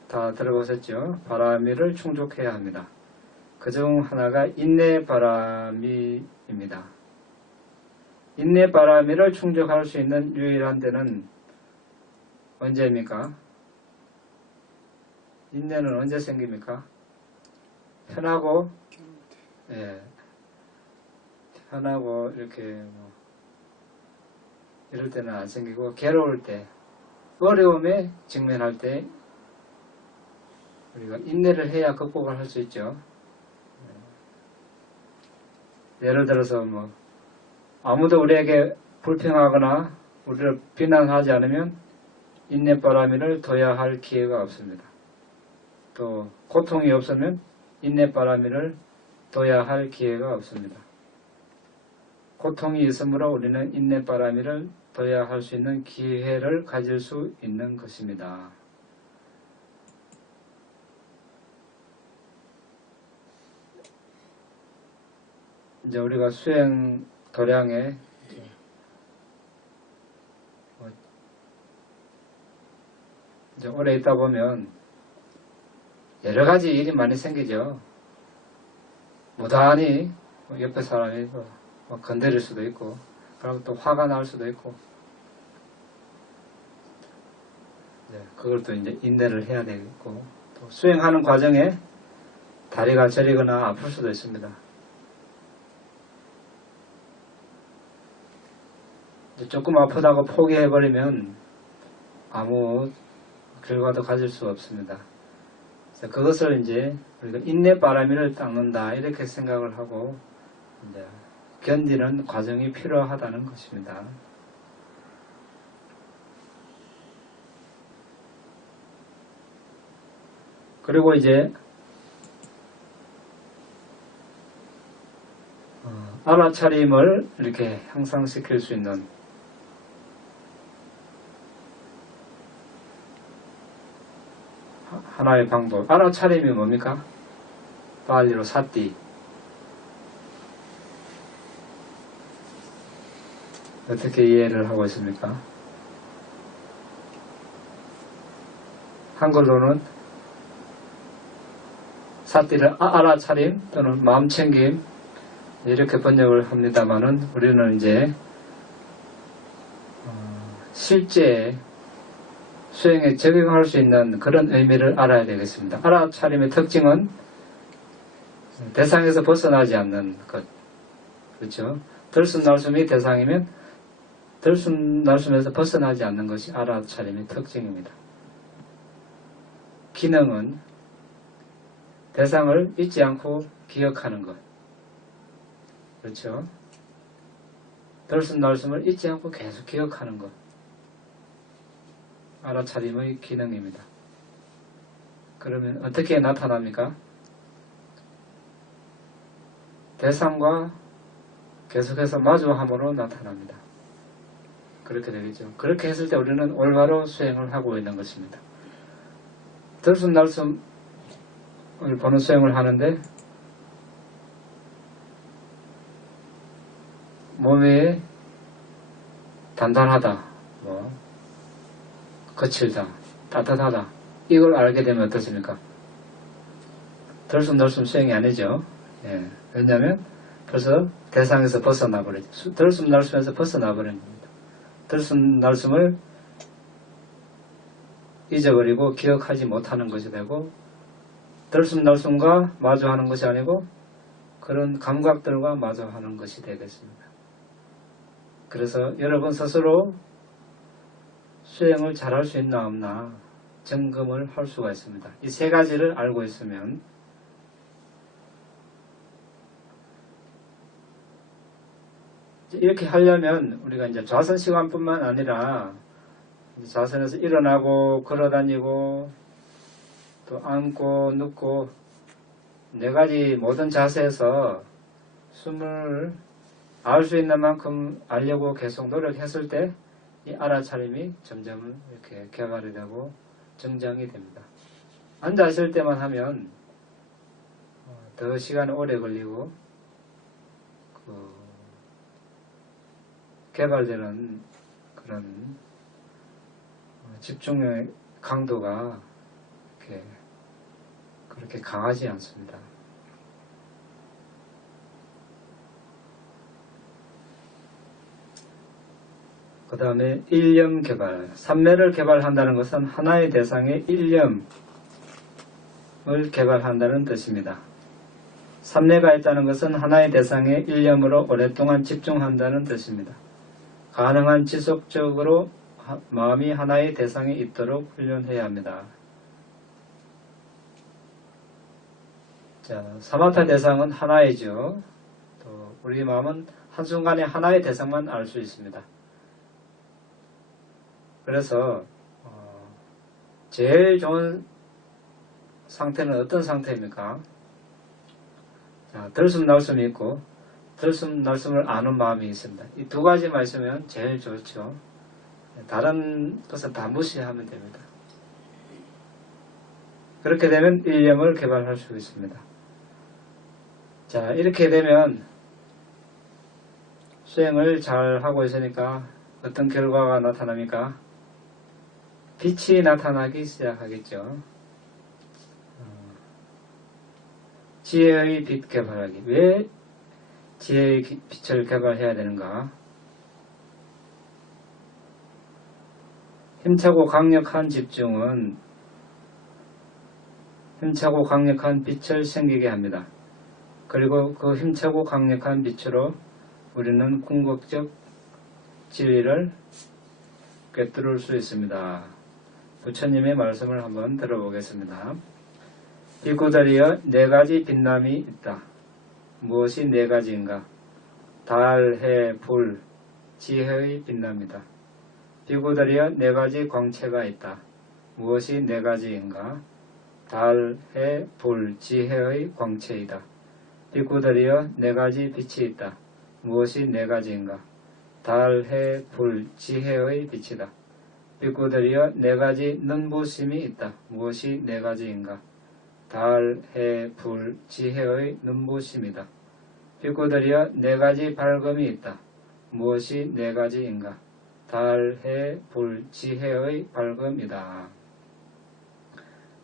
다 들어보셨죠? 바람이를 충족해야 합니다. 그중 하나가 인내 바람이입니다. 인내 바람이를 충족할 수 있는 유일한 때는 언제입니까? 인내는 언제 생깁니까? 편하고, 예, 편하고 이렇게 이럴 때는 안 생기고, 괴로울 때, 어려움에 직면할 때 우리가 인내를 해야 극복을 할 수 있죠. 예를 들어서 아무도 우리에게 불평하거나 우리를 비난하지 않으면 인내바라미를 둬야 할 기회가 없습니다. 또 고통이 없으면 인내바라미를 둬야 할 기회가 없습니다. 고통이 있으므로 우리는 인내바라미를 둬야 할 수 있는 기회를 가질 수 있는 것입니다. 이제 우리가 수행 도량에 이제 오래 있다 보면 여러 가지 일이 많이 생기죠. 무단히 옆에 사람이 건드릴 수도 있고, 그리고 또 화가 날 수도 있고, 그걸 또 이제 인내를 해야 되겠고, 또 수행하는 과정에 다리가 저리거나 아플 수도 있습니다. 조금 아프다고 포기해버리면 아무 결과도 가질 수 없습니다. 그것을 이제 우리가 인내바라미를 닦는다 이렇게 생각을 하고 이제 견디는 과정이 필요하다는 것입니다. 그리고 이제 알아차림을 이렇게 향상시킬 수 있는 하나의 방법. 알아차림이 뭡니까? 발리로 사띠. 어떻게 이해를 하고 있습니까? 한글로는 사띠를 알아차림 또는 마음챙김 이렇게 번역을 합니다만은 우리는 이제 실제 수행에 적용할 수 있는 그런 의미를 알아야 되겠습니다. 알아차림의 특징은 대상에서 벗어나지 않는 것. 그렇죠? 들숨날숨이 대상이면 들숨날숨에서 벗어나지 않는 것이 알아차림의 특징입니다. 기능은 대상을 잊지 않고 기억하는 것. 그렇죠? 들숨날숨을 잊지 않고 계속 기억하는 것. 알아차림의 기능입니다. 그러면 어떻게 나타납니까? 대상과 계속해서 마주함으로 나타납니다. 그렇게 되겠죠. 그렇게 했을 때 우리는 올바로 수행을 하고 있는 것입니다. 들숨날숨을 보는 수행을 하는데 몸이 단단하다, 거칠다, 따뜻하다 이걸 알게 되면 어떻습니까? 들숨날숨 수행이 아니죠. 예. 왜냐하면 벌써 대상에서 벗어나 버리죠. 들숨날숨에서 벗어나 버린 겁니다. 들숨날숨을 잊어버리고 기억하지 못하는 것이 되고 들숨날숨과 마주하는 것이 아니고 그런 감각들과 마주하는 것이 되겠습니다. 그래서 여러분 스스로 수행을 잘할 수 있나 없나 점검을 할 수가 있습니다. 이 세 가지를 알고 있으면 이렇게 하려면 우리가 이제 좌선 시간뿐만 아니라 좌선에서 일어나고 걸어다니고 또 앉고 눕고 네 가지 모든 자세에서 숨을 알 수 있는 만큼 알려고 계속 노력했을 때 이 알아차림이 점점 이렇게 개발이 되고 정장이 됩니다. 앉아 있을 때만 하면 더 시간이 오래 걸리고 개발되는 그런 집중력의 강도가 그렇게 강하지 않습니다. 그 다음에 일념 개발. 삼매를 개발한다는 것은 하나의 대상의 일념을 개발한다는 뜻입니다. 삼매가 있다는 것은 하나의 대상의 일념으로 오랫동안 집중한다는 뜻입니다. 가능한 지속적으로 마음이 하나의 대상에 있도록 훈련해야 합니다. 자, 사마타 대상은 하나이죠. 또 우리 마음은 한순간에 하나의 대상만 알 수 있습니다. 그래서 제일 좋은 상태는 어떤 상태입니까? 자, 들숨날숨이 있고 들숨날숨을 아는 마음이 있습니다. 이 두 가지만 있으면 제일 좋죠. 다른 것은 다 무시하면 됩니다. 그렇게 되면 일념을 개발할 수 있습니다. 자, 이렇게 되면 수행을 잘 하고 있으니까 어떤 결과가 나타납니까? 빛이 나타나기 시작하겠죠. 지혜의 빛 개발하기. 왜 지혜의 빛을 개발해야 되는가? 힘차고 강력한 집중은 힘차고 강력한 빛을 생기게 합니다. 그리고 그 힘차고 강력한 빛으로 우리는 궁극적 진리를 꿰뚫을 수 있습니다. 부처님의 말씀을 한번 들어보겠습니다. 비구들이여 네 가지 빛남이 있다. 무엇이 네 가지인가? 달, 해, 불, 지혜의 빛납니다. 비구들이여 네 가지 광채가 있다. 무엇이 네 가지인가? 달, 해, 불, 지혜의 광채이다. 비구들이여 네 가지 빛이 있다. 무엇이 네 가지인가? 달, 해, 불, 지혜의 빛이다. 비구들이여 네 가지 눈부심이 있다. 무엇이 네 가지인가? 달, 해, 불, 지혜의 눈부심이다. 비구들이여 네 가지 밝음이 있다. 무엇이 네 가지인가? 달, 해, 불, 지혜의 밝음이다.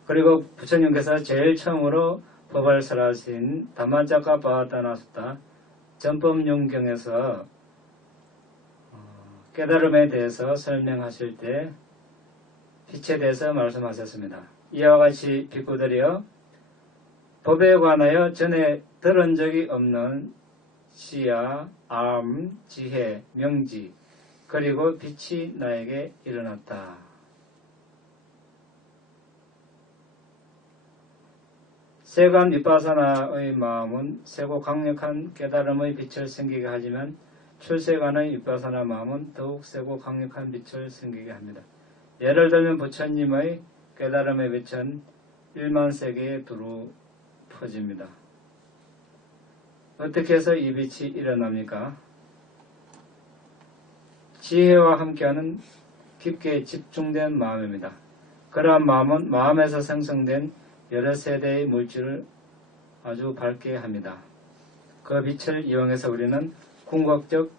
그리고 부처님께서 제일 처음으로 법을 설하신 담마짜까빠와다나수다 전법용경에서 깨달음에 대해서 설명하실 때 빛에 대해서 말씀하셨습니다. 이와 같이 비구들이여 법에 관하여 전에 들은 적이 없는 시야, 암, 지혜, 명지 그리고 빛이 나에게 일어났다. 세간 윗바사나의 마음은 세고 강력한 깨달음의 빛을 생기게 하지만 출세간의 윗바사나 마음은 더욱 세고 강력한 빛을 생기게 합니다. 예를 들면 부처님의 깨달음의 빛은 1만 세계에 두루 퍼집니다. 어떻게 해서 이 빛이 일어납니까? 지혜와 함께하는 깊게 집중된 마음입니다. 그러한 마음은 마음에서 생성된 여러 세대의 물질을 아주 밝게 합니다. 그 빛을 이용해서 우리는 궁극적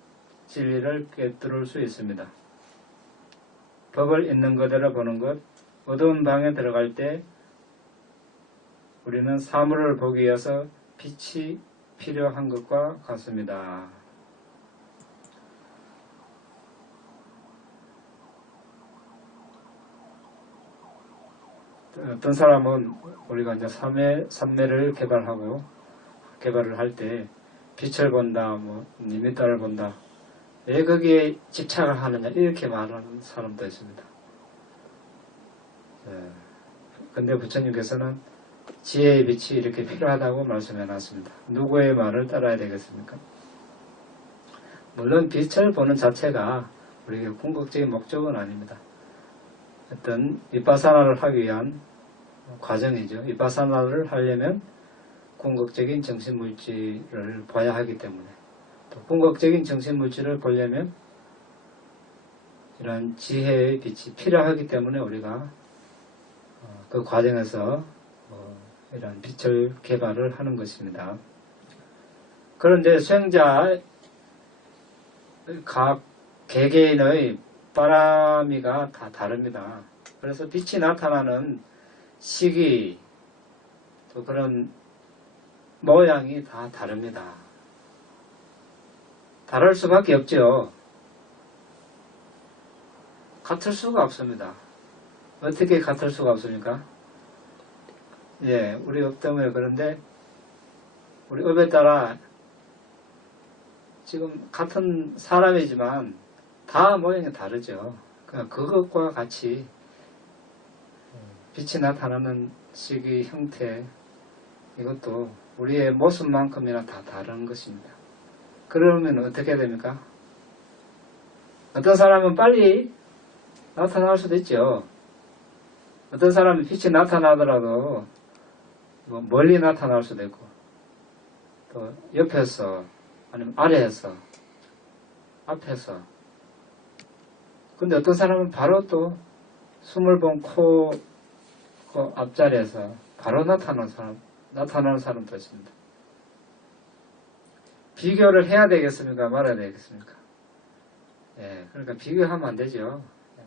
진리를 꿰뚫을 수 있습니다. 법을 있는 그대로 보는 것, 어두운 방에 들어갈 때 우리는 사물을 보기 위해서 빛이 필요한 것과 같습니다. 어떤 사람은 우리가 이제 삼매를 개발을 할 때 빛을 본다, 니미타를 본다, 왜 거기에 집착을 하느냐 이렇게 말하는 사람도 있습니다. 근데 부처님께서는 지혜의 빛이 이렇게 필요하다고 말씀해 놨습니다. 누구의 말을 따라야 되겠습니까? 물론 빛을 보는 자체가 우리에게 궁극적인 목적은 아닙니다. 어떤 위파사나를 하기 위한 과정이죠. 위파사나를 하려면 궁극적인 정신물질을 봐야 하기 때문에, 또 궁극적인 정신물질을 보려면 이런 지혜의 빛이 필요하기 때문에 우리가 그 과정에서 이런 빛을 개발을 하는 것입니다. 그런데 수행자 각 개개인의 바람이가 다 다릅니다. 그래서 빛이 나타나는 시기, 또 그런 모양이 다 다릅니다. 다를 수밖에 없죠. 같을 수가 없습니다. 어떻게 같을 수가 없습니까? 예, 우리 업 때문에 그런데 우리 업에 따라 지금 같은 사람이지만 다 모양이 다르죠. 그러니까 그것과 같이 빛이 나타나는 시기, 형태, 이것도 우리의 모습만큼이나 다 다른 것입니다. 그러면 어떻게 됩니까? 어떤 사람은 빨리 나타날 수도 있죠. 어떤 사람은 빛이 나타나더라도 멀리 나타날 수도 있고, 또 옆에서, 아니면 아래에서, 앞에서. 근데 어떤 사람은 바로 또 숨을 본 코 앞자리에서 바로 나타나는 사람도 있습니다. 비교를 해야 되겠습니까? 말아야 되겠습니까? 예, 그러니까 비교하면 안 되죠. 예.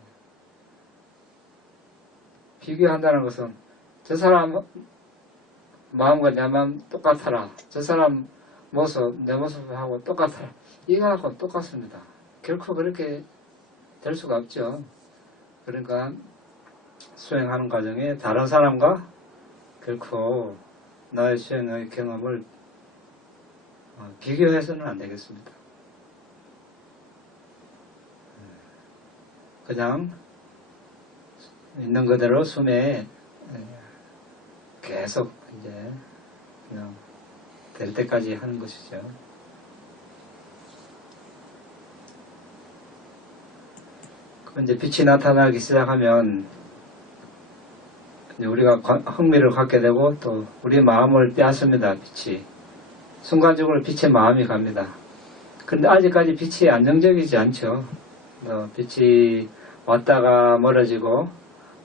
비교한다는 것은 저 사람 마음과 내 마음 똑같아라. 저 사람 모습, 내 모습하고 똑같아라. 이거하고 똑같습니다. 결코 그렇게 될 수가 없죠. 그러니까 수행하는 과정에 다른 사람과 결코 나의 수행의 경험을 비교해서는 안 되겠습니다. 그냥 있는 그대로 숨에 계속 이제 그냥 될 때까지 하는 것이죠. 이제 빛이 나타나기 시작하면 이제 우리가 흥미를 갖게 되고 또 우리 마음을 빼앗습니다. 빛이 순간적으로 빛의 마음이 갑니다. 그런데 아직까지 빛이 안정적이지 않죠. 빛이 왔다가 멀어지고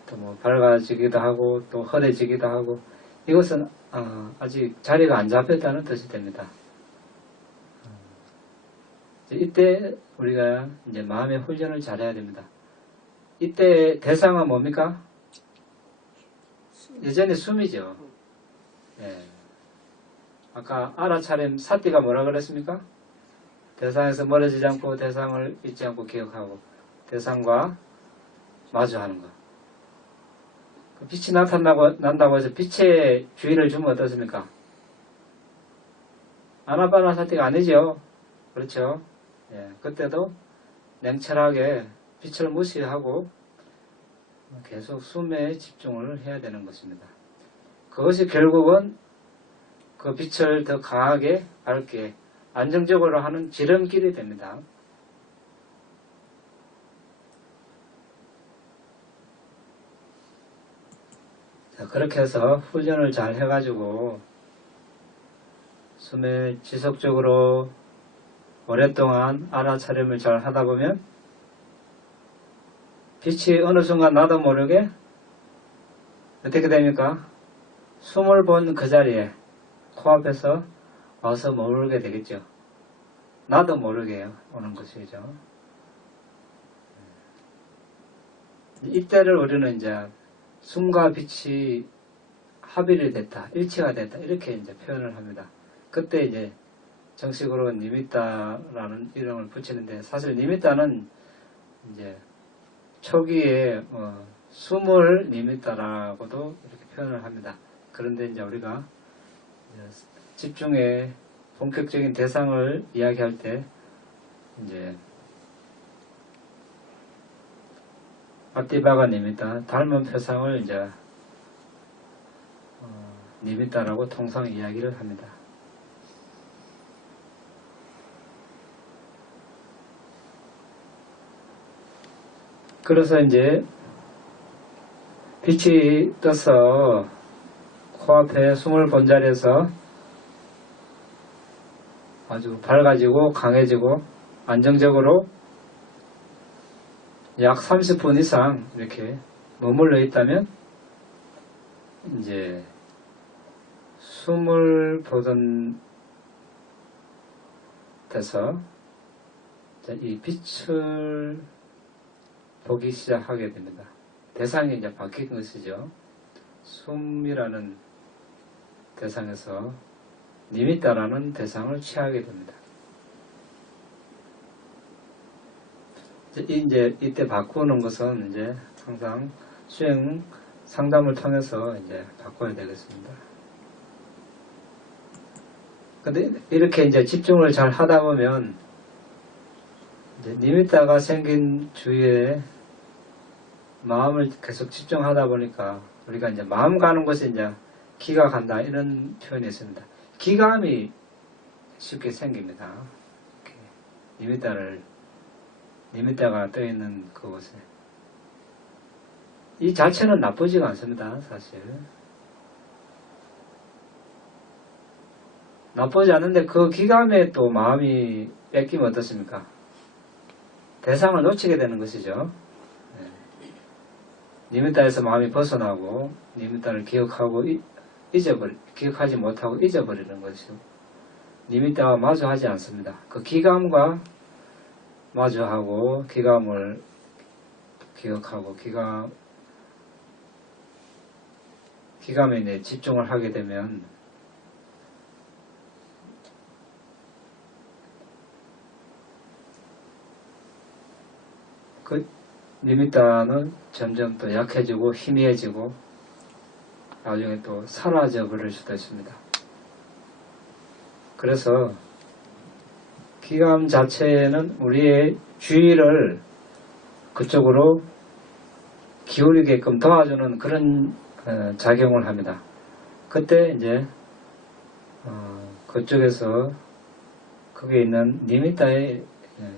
또 뭐 밝아지기도 하고 또 허해지기도 하고, 이것은 아직 자리가 안 잡혔다는 뜻이 됩니다. 이때 우리가 이제 마음의 훈련을 잘해야 됩니다. 이때 대상은 뭡니까? 예전에 숨이죠. 예. 아까 알아차림 사띠가 뭐라 그랬습니까? 대상에서 멀어지지 않고 대상을 잊지 않고 기억하고 대상과 마주하는 것. 빛이 난다고 해서 빛에 주의를 주면 어떻습니까? 아나파나사티가 아니죠. 그렇죠. 예, 그때도 냉철하게 빛을 무시하고 계속 숨에 집중을 해야 되는 것입니다. 그것이 결국은 그 빛을 더 강하게, 밝게, 안정적으로 하는 지름길이 됩니다. 자, 그렇게 해서 훈련을 잘 해가지고 숨에 지속적으로 오랫동안 알아차림을 잘 하다 보면 빛이 어느 순간 나도 모르게 어떻게 됩니까? 숨을 본 그 자리에 코앞에서 와서 머물게 되겠죠. 나도 모르게 오는 것이죠. 이때를 우리는 이제 숨과 빛이 합일이 됐다, 일치가 됐다, 이렇게 이제 표현을 합니다. 그때 이제 정식으로 니미따라는 이름을 붙이는데, 사실 니미따는 이제 초기에 숨을 니미따라고도 이렇게 표현을 합니다. 그런데 이제 우리가 집중의 본격적인 대상을 이야기할 때 이제 아띠바가 니미따, 닮은 표상을 이제 니미따라고 통상 이야기를 합니다. 그래서 이제 빛이 떠서 코앞에 숨을 본 자리에서 아주 밝아지고 강해지고 안정적으로 약 30분 이상 이렇게 머물러 있다면 이제 숨을 보던 데서 이 빛을 보기 시작하게 됩니다. 대상이 이제 바뀐 것이죠. 숨이라는 대상에서 니미따라는 대상을 취하게 됩니다. 이제 이때 바꾸는 것은 이제 항상 수행 상담을 통해서 이제 바꿔야 되겠습니다. 근데 이렇게 이제 집중을 잘 하다 보면 이제 니미따가 생긴 주위에 마음을 계속 집중하다 보니까 우리가 이제 마음 가는 곳에 이제 기가 간다 이런 표현이 있습니다. 기감이 쉽게 생깁니다. 니미따가 떠 있는 그곳에 이 자체는 나쁘지가 않습니다. 사실 나쁘지 않은데 그 기감에 또 마음이 뺏기면 어떻습니까? 대상을 놓치게 되는 것이죠. 니미따에서 마음이 벗어나고 니미따를 기억하지 못하고 잊어버리는 것이죠. 니미따와 마주하지 않습니다. 그 기감과 마주하고 기감을 기억하고 기감에 이제 집중을 하게 되면 그 니미따는 점점 또 약해지고 희미해지고 나중에 또 사라져 버릴 수도 있습니다. 그래서 기감 자체는 우리의 주의를 그쪽으로 기울이게끔 도와주는 그런 작용을 합니다. 그때 이제 그쪽에서 거기에 있는 니미따에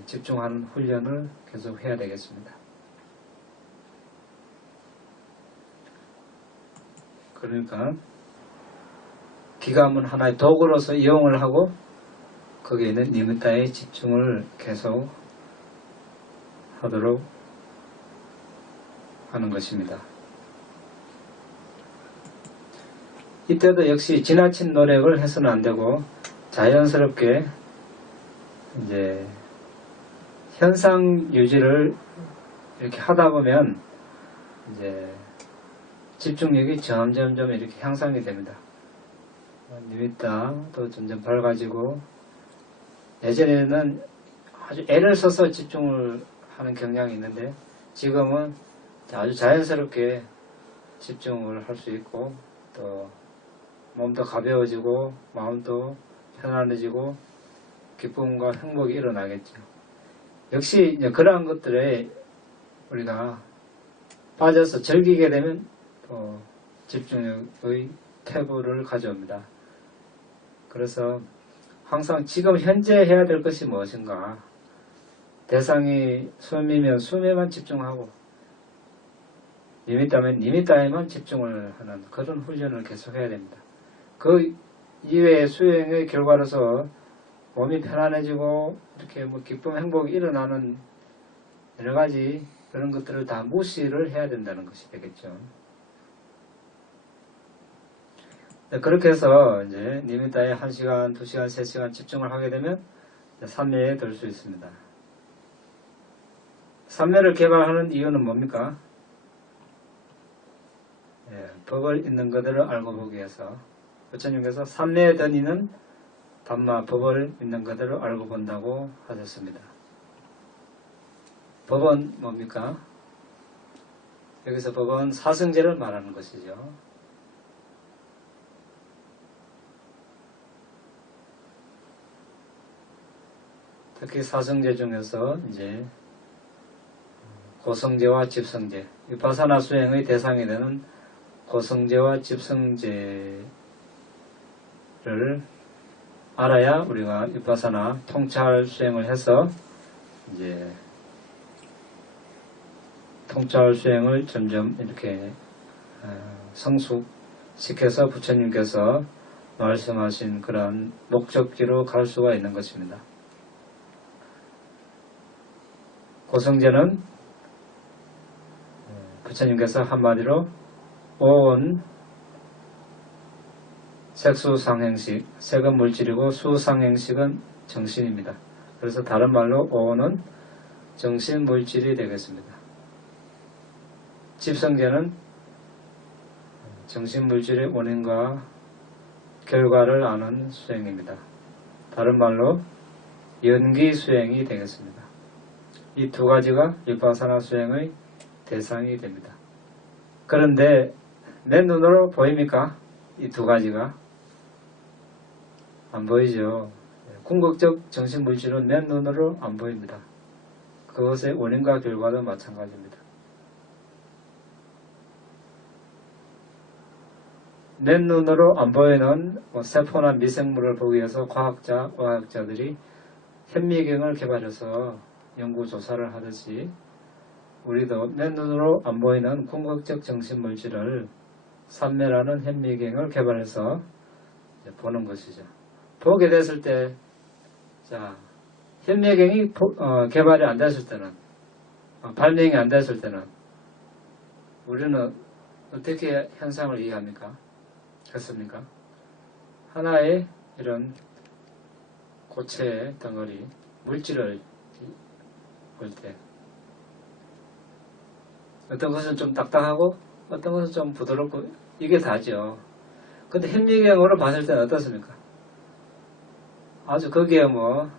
집중하는 훈련을 계속 해야 되겠습니다. 그러니까 기감은 하나의 도구로서 이용을 하고 거기에 있는 니미따에 집중을 계속 하도록 하는 것입니다. 이때도 역시 지나친 노력을 해서는 안 되고 자연스럽게 이제 현상 유지를 이렇게 하다 보면 이제 집중력이 점점점 이렇게 향상이 됩니다. 니미따도 점점 밝아지고 예전에는 아주 애를 써서 집중을 하는 경향이 있는데 지금은 아주 자연스럽게 집중을 할 수 있고 또 몸도 가벼워지고 마음도 편안해지고 기쁨과 행복이 일어나겠죠. 역시 이제 그러한 것들에 우리가 빠져서 즐기게 되면 또 집중력의 퇴보를 가져옵니다. 그래서 항상 지금 현재 해야 될 것이 무엇인가, 대상이 숨이면 숨에만 집중하고 니미따면 니미따에만 집중을 하는 그런 훈련을 계속 해야 됩니다. 그 이외의 수행의 결과로서 몸이 편안해지고 이렇게 뭐 기쁨, 행복이 일어나는 여러 가지 그런 것들을 다 무시를 해야 된다는 것이 되겠죠. 그렇게 해서 이제 니미따에 1시간, 2시간, 3시간 집중을 하게 되면 삼매에 들 수 있습니다. 삼매를 개발하는 이유는 뭡니까? 법을 있는 그대로 알고 보기 위해서 부처님께서 삼매에 든 이는 담마, 법을 있는 그대로 알고 본다고 하셨습니다. 법은 뭡니까? 여기서 법은 사성제를 말하는 것이죠. 특히 사성제 중에서 이제 고성제와 집성제, 위파사나 수행의 대상이 되는 고성제와 집성제를 알아야 우리가 위파사나 통찰 수행을 해서 이제 통찰 수행을 점점 이렇게 성숙시켜서 부처님께서 말씀하신 그런 목적지로 갈 수가 있는 것입니다. 고성제는 부처님께서 한마디로 오온 색수상행식, 색은 물질이고 수상행식은 정신입니다. 그래서 다른 말로 오온은 정신물질이 되겠습니다. 집성제는 정신물질의 원인과 결과를 아는 수행입니다. 다른 말로 연기수행이 되겠습니다. 이 두 가지가 위파사나 수행의 대상이 됩니다. 그런데 내 눈으로 보입니까? 이 두 가지가? 안 보이죠. 궁극적 정신물질은 내 눈으로 안 보입니다. 그것의 원인과 결과도 마찬가지입니다. 내 눈으로 안 보이는 세포나 미생물을 보기 위해서 과학자, 의학자들이 현미경을 개발해서 연구조사를 하듯이 우리도 내 눈으로 안 보이는 궁극적 정신물질을 삼매라는 현미경을 개발해서 보는 것이죠. 보게 됐을 때, 자, 현미경이 개발이 안 됐을 때는, 발명이 안 됐을 때는 우리는 어떻게 현상을 이해합니까? 했습니까? 하나의 이런 고체 덩어리, 물질을 볼 때 어떤 것은 좀 딱딱하고 어떤 것은 좀 부드럽고 이게 다죠. 근데 현미경으로 봤을 때는 어떻습니까? 아주 거기에 뭐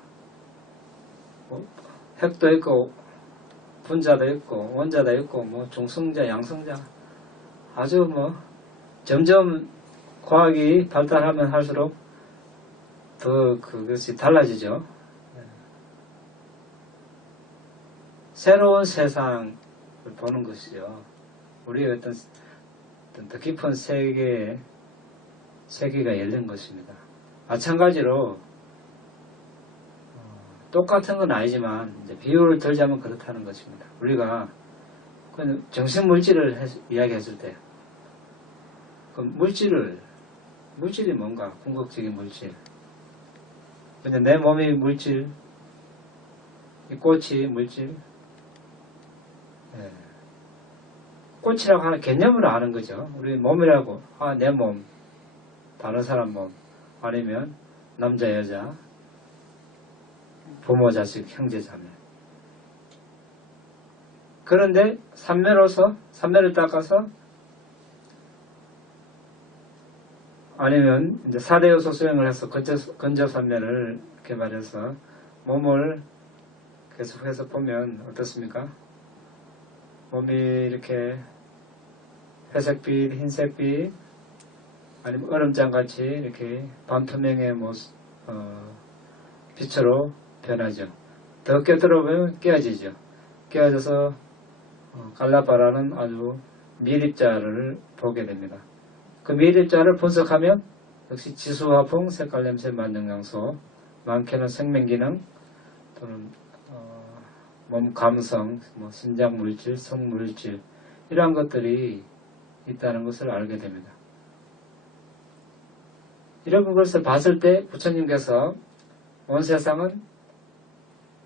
핵도 있고 분자도 있고 원자도 있고 뭐 중성자 양성자 아주 뭐 점점 과학이 발달하면 할수록 더 그것이 달라지죠. 새로운 세상을 보는 것이죠. 우리의 어떤 더 깊은 세계가 열린 것입니다. 마찬가지로 똑같은 건 아니지만 이제 비유를 들자면 그렇다는 것입니다. 우리가 정신물질을 이야기했을 때 그 물질이 뭔가 궁극적인 물질. 그냥 내 몸이 물질, 이 꽃이 물질. 꽃이라고 하는 개념으로 아는 거죠. 우리 몸이라고, 내 몸, 다른 사람 몸, 아니면 남자, 여자, 부모, 자식, 형제, 자매. 그런데 삼매를 닦아서 아니면 이제 4대 요소 수행을 해서 건조삼매를 개발해서 몸을 계속해서 보면 어떻습니까? 몸이 이렇게 회색빛, 흰색빛, 아니면 얼음장같이 이렇게 반투명의 빛으로 변하죠. 더 껴들어보면 깨어지죠. 깨어져서 갈라파라는 아주 미립자를 보게 됩니다. 그 미립자를 분석하면 역시 지수화풍, 색깔, 냄새, 만능양소, 많게는 생명기능 또는 몸 감성, 신장물질, 성물질 이러한 것들이 있다는 것을 알게 됩니다. 이런 것을 봤을 때 부처님께서 온 세상은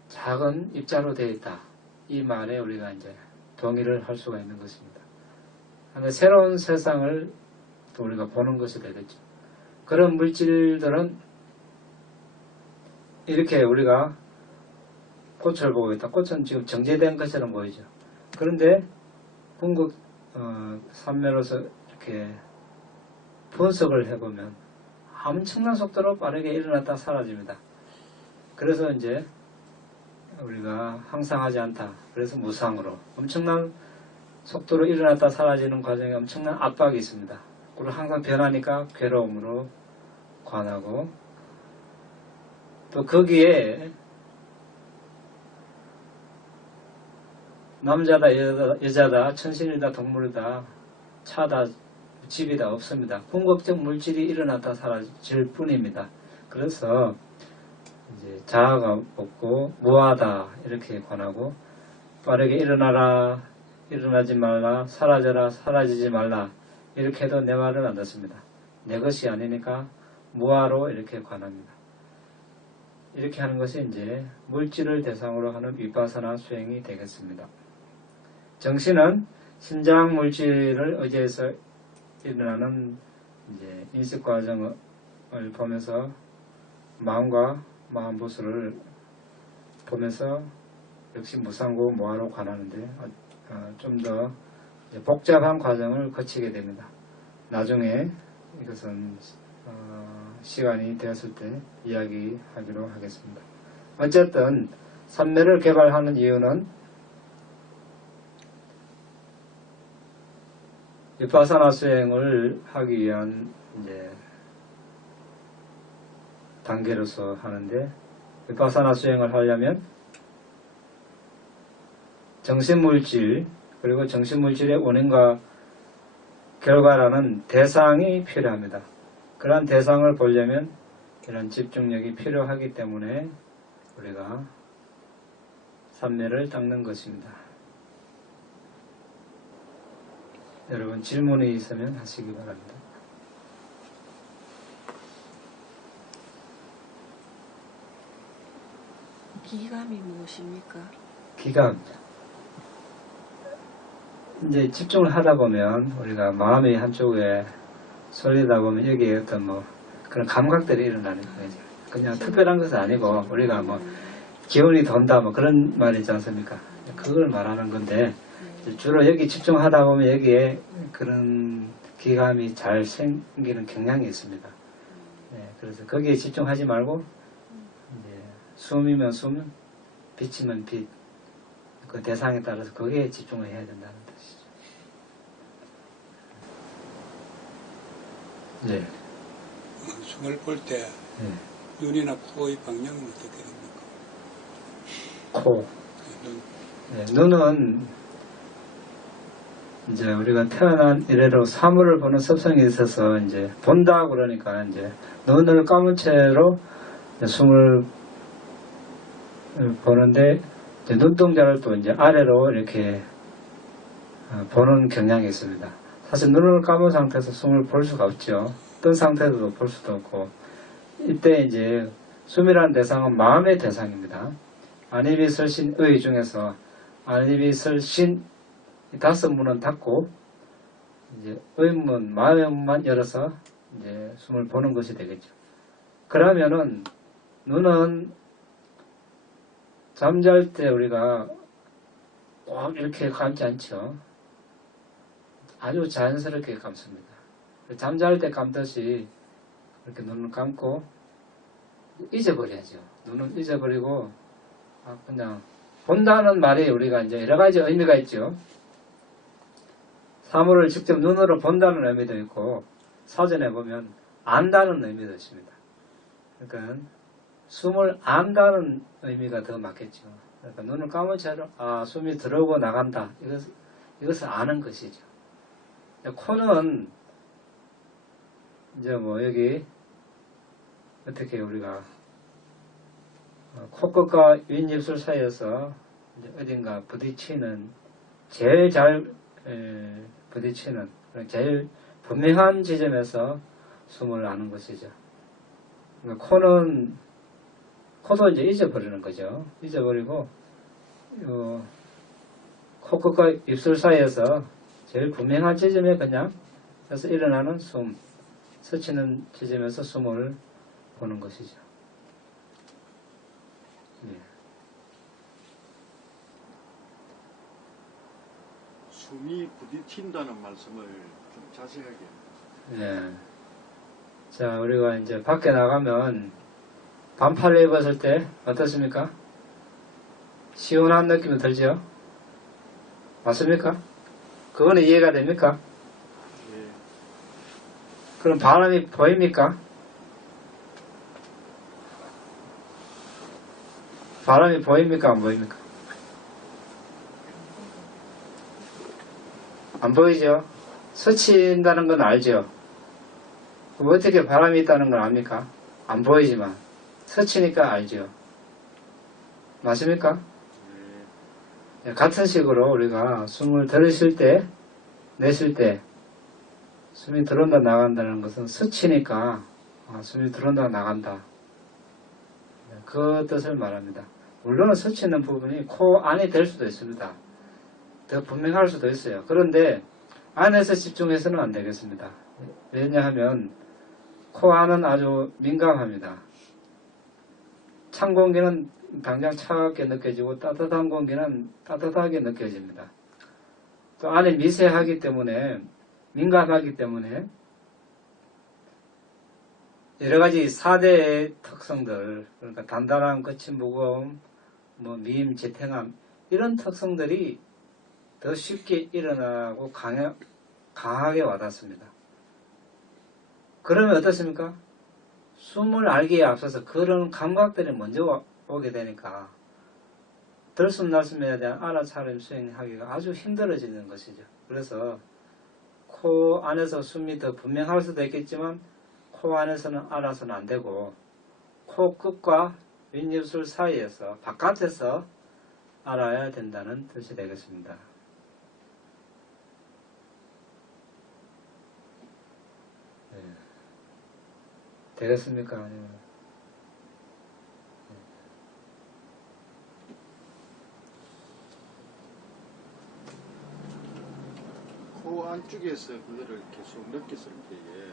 작은 입자로 되어 있다. 이 말에 우리가 이제 동의를 할 수가 있는 것입니다. 그런데 새로운 세상을 또 우리가 보는 것이 되겠죠. 그런 물질들은 이렇게 우리가 꽃을 보고 있다. 꽃은 지금 정제된 것처럼 보이죠. 그런데 궁극 삼매로서 이렇게 분석을 해보면 엄청난 속도로 빠르게 일어났다 사라집니다. 그래서 이제 우리가 항상 하지 않다. 그래서 무상으로 엄청난 속도로 일어났다 사라지는 과정에 엄청난 압박이 있습니다. 그리고 항상 변하니까 괴로움으로 관하고 또 거기에 남자다 여자다 천신이다 동물이다 차다 집이다 없습니다. 궁극적 물질이 일어났다 사라질 뿐입니다. 그래서 이제 자아가 없고 무하다 이렇게 권하고 빠르게 일어나라 일어나지 말라 사라져라 사라지지 말라 이렇게 해도 내 말을 안 듣습니다. 내 것이 아니니까 무하로 이렇게 권합니다. 이렇게 하는 것이 이제 물질을 대상으로 하는 위파사나 수행이 되겠습니다. 정신은 신장 물질을 의지해서 일어나는 이제 인식 과정을 보면서 마음과 마음 보수를 보면서 역시 무상고 무아로 관하는데 좀 더 복잡한 과정을 거치게 됩니다. 나중에 이것은 시간이 되었을 때 이야기하기로 하겠습니다. 어쨌든 삼매를 개발하는 이유는 위파사나 수행을 하기 위한 이제 단계로서 하는데 위파사나 수행을 하려면 정신물질 그리고 정신물질의 원인과 결과라는 대상이 필요합니다. 그러한 대상을 보려면 이런 집중력이 필요하기 때문에 우리가 삼매를 닦는 것입니다. 여러분 질문이 있으면 하시기 바랍니다. 기감이 무엇입니까? 기감. 이제 집중을 하다 보면 우리가 마음이 한쪽에 쏠리다 보면 여기에 어떤 뭐 그런 감각들이 일어나는 거죠. 그냥 특별한 것은 아니고 우리가 뭐 기운이 돈다 뭐 그런 말이 있지 않습니까? 그걸 말하는 건데 주로 여기 집중하다 보면 여기에 그런 기감이 잘 생기는 경향이 있습니다. 네, 그래서 거기에 집중하지 말고 이제 숨이면 숨, 빛이면 빛, 그 대상에 따라서 거기에 집중을 해야 된다는 뜻이죠. 네. 숨을 볼 때 눈이나 코의 방향은 어떻게 됩니까? 코. 눈. 네, 눈은 이제 우리가 태어난 이래로 사물을 보는 습성이 있어서 이제 본다 그러니까 이제 눈을 감은 채로 숨을 보는데 이제 눈동자를 또 이제 아래로 이렇게 보는 경향이 있습니다. 사실 눈을 감은 상태에서 숨을 볼 수가 없죠. 뜬 상태에서도 볼 수도 없고 이때 이제 숨이라는 대상은 마음의 대상입니다. 안입이 설신 의 중에서 안입이 설신 다섯 문은 닫고 이제 의문 마음의 문만 열어서 이제 숨을 보는 것이 되겠죠. 그러면은 눈은 잠잘 때 우리가 꼭 이렇게 감지 않죠. 아주 자연스럽게 감습니다. 잠잘 때 감듯이 이렇게 눈을 감고 잊어버려야죠. 눈을 잊어버리고 그냥 본다는 말이 우리가 이제 여러 가지 의미가 있죠. 사물을 직접 눈으로 본다는 의미도 있고 사전에 보면 안다는 의미도 있습니다. 그러니까 숨을 안다는 의미가 더 맞겠죠. 그러니까 눈을 감은 채로 숨이 들어오고 나간다. 이것을 아는 것이죠. 코는 이제 뭐 여기 어떻게 우리가 코끝과 윗입술 사이에서 이제 어딘가 부딪히는 제일 잘 부딪히는 제일 분명한 지점에서 숨을 아는 것이죠. 그러니까 코도 이제 잊어버리는 거죠. 잊어버리고 코끝과 입술 사이에서 제일 분명한 지점에 그냥 그래서 일어나는 숨, 스치는 지점에서 숨을 보는 것이죠. 예. 숨이 부딪힌다는 말씀을 좀 자세하게. 예. 자, 우리가 이제 밖에 나가면 반팔을 입었을 때 어떻습니까? 시원한 느낌이 들죠? 맞습니까? 그거는 이해가 됩니까? 예. 그럼 바람이 보입니까? 바람이 보입니까? 안 보입니까? 안 보이죠? 스친다는 건 알죠? 그럼 어떻게 바람이 있다는 걸 압니까? 안 보이지만 스치니까 알죠? 맞습니까? 같은 식으로 우리가 숨을 들이쉴 때, 내쉴 때 숨이 들어온다 나간다는 것은 스치니까 숨이 들어온다 나간다. 그 뜻을 말합니다. 물론 스치는 부분이 코 안에 될 수도 있습니다. 더 분명할 수도 있어요. 그런데 안에서 집중해서는 안 되겠습니다. 왜냐하면 코 안은 아주 민감합니다. 찬 공기는 당장 차갑게 느껴지고 따뜻한 공기는 따뜻하게 느껴집니다. 또 안에 미세하기 때문에 민감하기 때문에 여러가지 4대의 특성들, 그러니까 단단함, 거친 무거움, 미임, 지탱함 이런 특성들이 더 쉽게 일어나고 강하게 와닿습니다. 그러면 어떻습니까? 숨을 알기에 앞서서 그런 감각들이 먼저 오게 되니까 들숨 날숨에 대한 알아차림 수행하기가 아주 힘들어지는 것이죠. 그래서 코 안에서 숨이 더 분명할 수도 있겠지만 코 안에서는 알아서는 안 되고 코 끝과 윗입술 사이에서 바깥에서 알아야 된다는 뜻이 되겠습니다. 네. 되겠습니까? 아니면 코 안쪽에서 그거를 계속 느꼈을 때에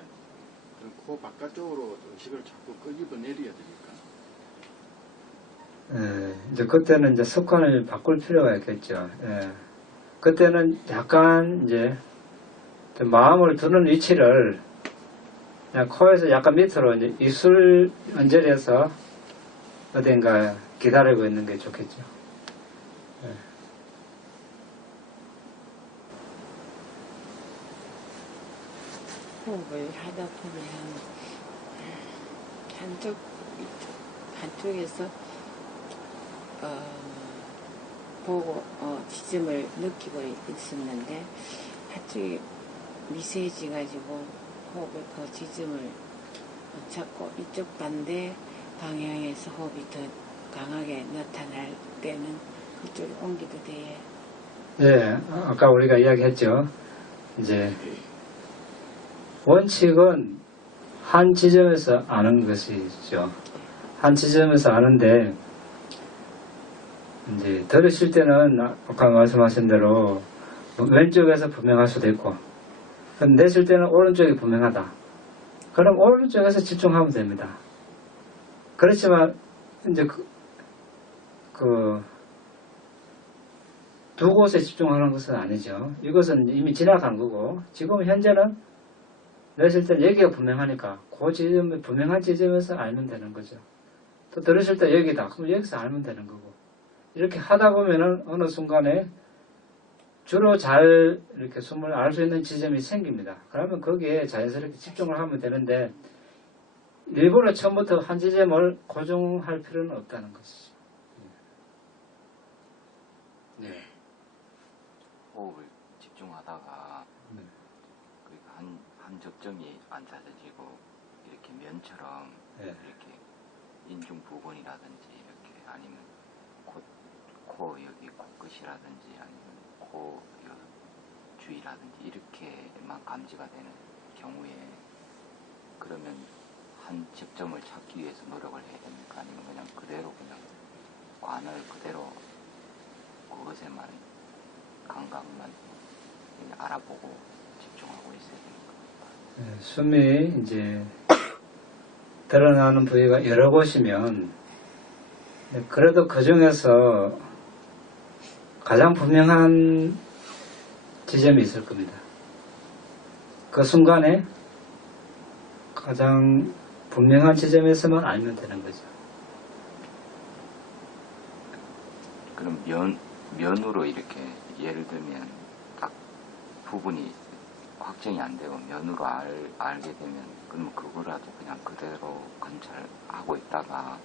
그럼 코 바깥쪽으로 의식을 자꾸 끄집어 내려야 되니까. 이제 그때는 이제 습관을 바꿀 필요가 있겠죠. 예. 그때는 약간 이제 마음을 두는 위치를 그냥 코에서 약간 밑으로 이제 입술 언저리에서 어딘가 기다리고 있는 게 좋겠죠. 예. 호흡을 하다 보면 한쪽에서 보고 지점을 느끼고 있었는데 한쪽이 미세해지가지고 호흡을 그 지점을 잡고 이쪽 반대 방향에서 호흡이 더 강하게 나타날 때는 그쪽으로 옮기도 돼요. 예, 아까 우리가 이야기했죠. 이제 원칙은 한 지점에서 아는 것이죠. 한 지점에서 아는데 이제 들으실 때는 아까 말씀하신 대로 왼쪽에서 분명할 수도 있고 내쉴 때는 오른쪽이 분명하다. 그럼 오른쪽에서 집중하면 됩니다. 그렇지만 이제 두 곳에 집중하는 것은 아니죠. 이것은 이미 지나간 거고 지금 현재는 내쉴 때 여기가 분명하니까 그 지점, 분명한 지점에서 알면 되는 거죠. 또 들으실 때 여기다. 그럼 여기서 알면 되는 거고. 이렇게 하다 보면은 어느 순간에 주로 잘 이렇게 숨을 알 수 있는 지점이 생깁니다. 그러면 거기에 자연스럽게 집중을 하면 되는데 일부러 처음부터 한 지점을 고정할 필요는 없다는 것이죠. 네. 호흡을 집중하다가 한 접점이 안 찾아지고 이렇게 면처럼 네. 이렇게 인중 부분이라든지 이렇게 아니면 코 여기 코끝이라든지 아니면 코 주위라든지 이렇게만 감지가 되는 경우에 그러면 한 접점을 찾기 위해서 노력을 해야 됩니까? 아니면 그냥 그대로 그냥 관을 그대로 그것에만 감각만 그냥 알아보고 집중하고 있어야 됩니까? 네, 숨이 이제 드러나는 부위가 여러 곳이면 그래도 그 중에서 가장 분명한 지점이 있을 겁니다. 그 순간에 가장 분명한 지점에서만 알면 되는 거죠. 그럼 면으로 이렇게 예를 들면 딱 부분이 확정이 안 되고 면으로 알게 되면 그러면 그거라도 그냥 그대로 관찰하고 있다가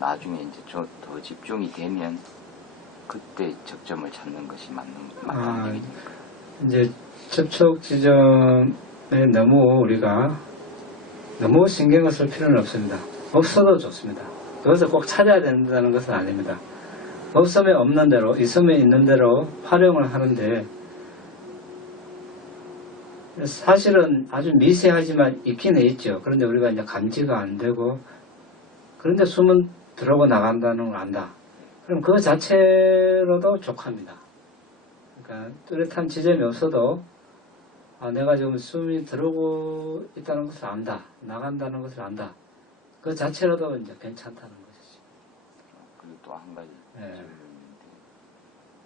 나중에 이제 더 집중이 되면 그때 접점을 찾는 것이 맞는 얘기입니까? 이제 접촉 지점에 너무 우리가 너무 신경을 쓸 필요는 없습니다. 없어도 좋습니다. 그것을 꼭 찾아야 된다는 것은 아닙니다. 없으면 없는 대로, 있으면 있는 대로 활용을 하는데, 사실은 아주 미세하지만 있긴 있죠. 그런데 우리가 이제 감지가 안 되고, 그런데 숨은 들어오고 나간다는 걸 안다. 그럼 그거 자체로도 족합니다. 그러니까 뚜렷한 지점이 없어도 내가 지금 숨이 들어오고 있다는 것을 안다. 나간다는 것을 안다. 그 자체로도 이제 괜찮다는 것이죠. 그리고 또 한 가지 네. 질문인데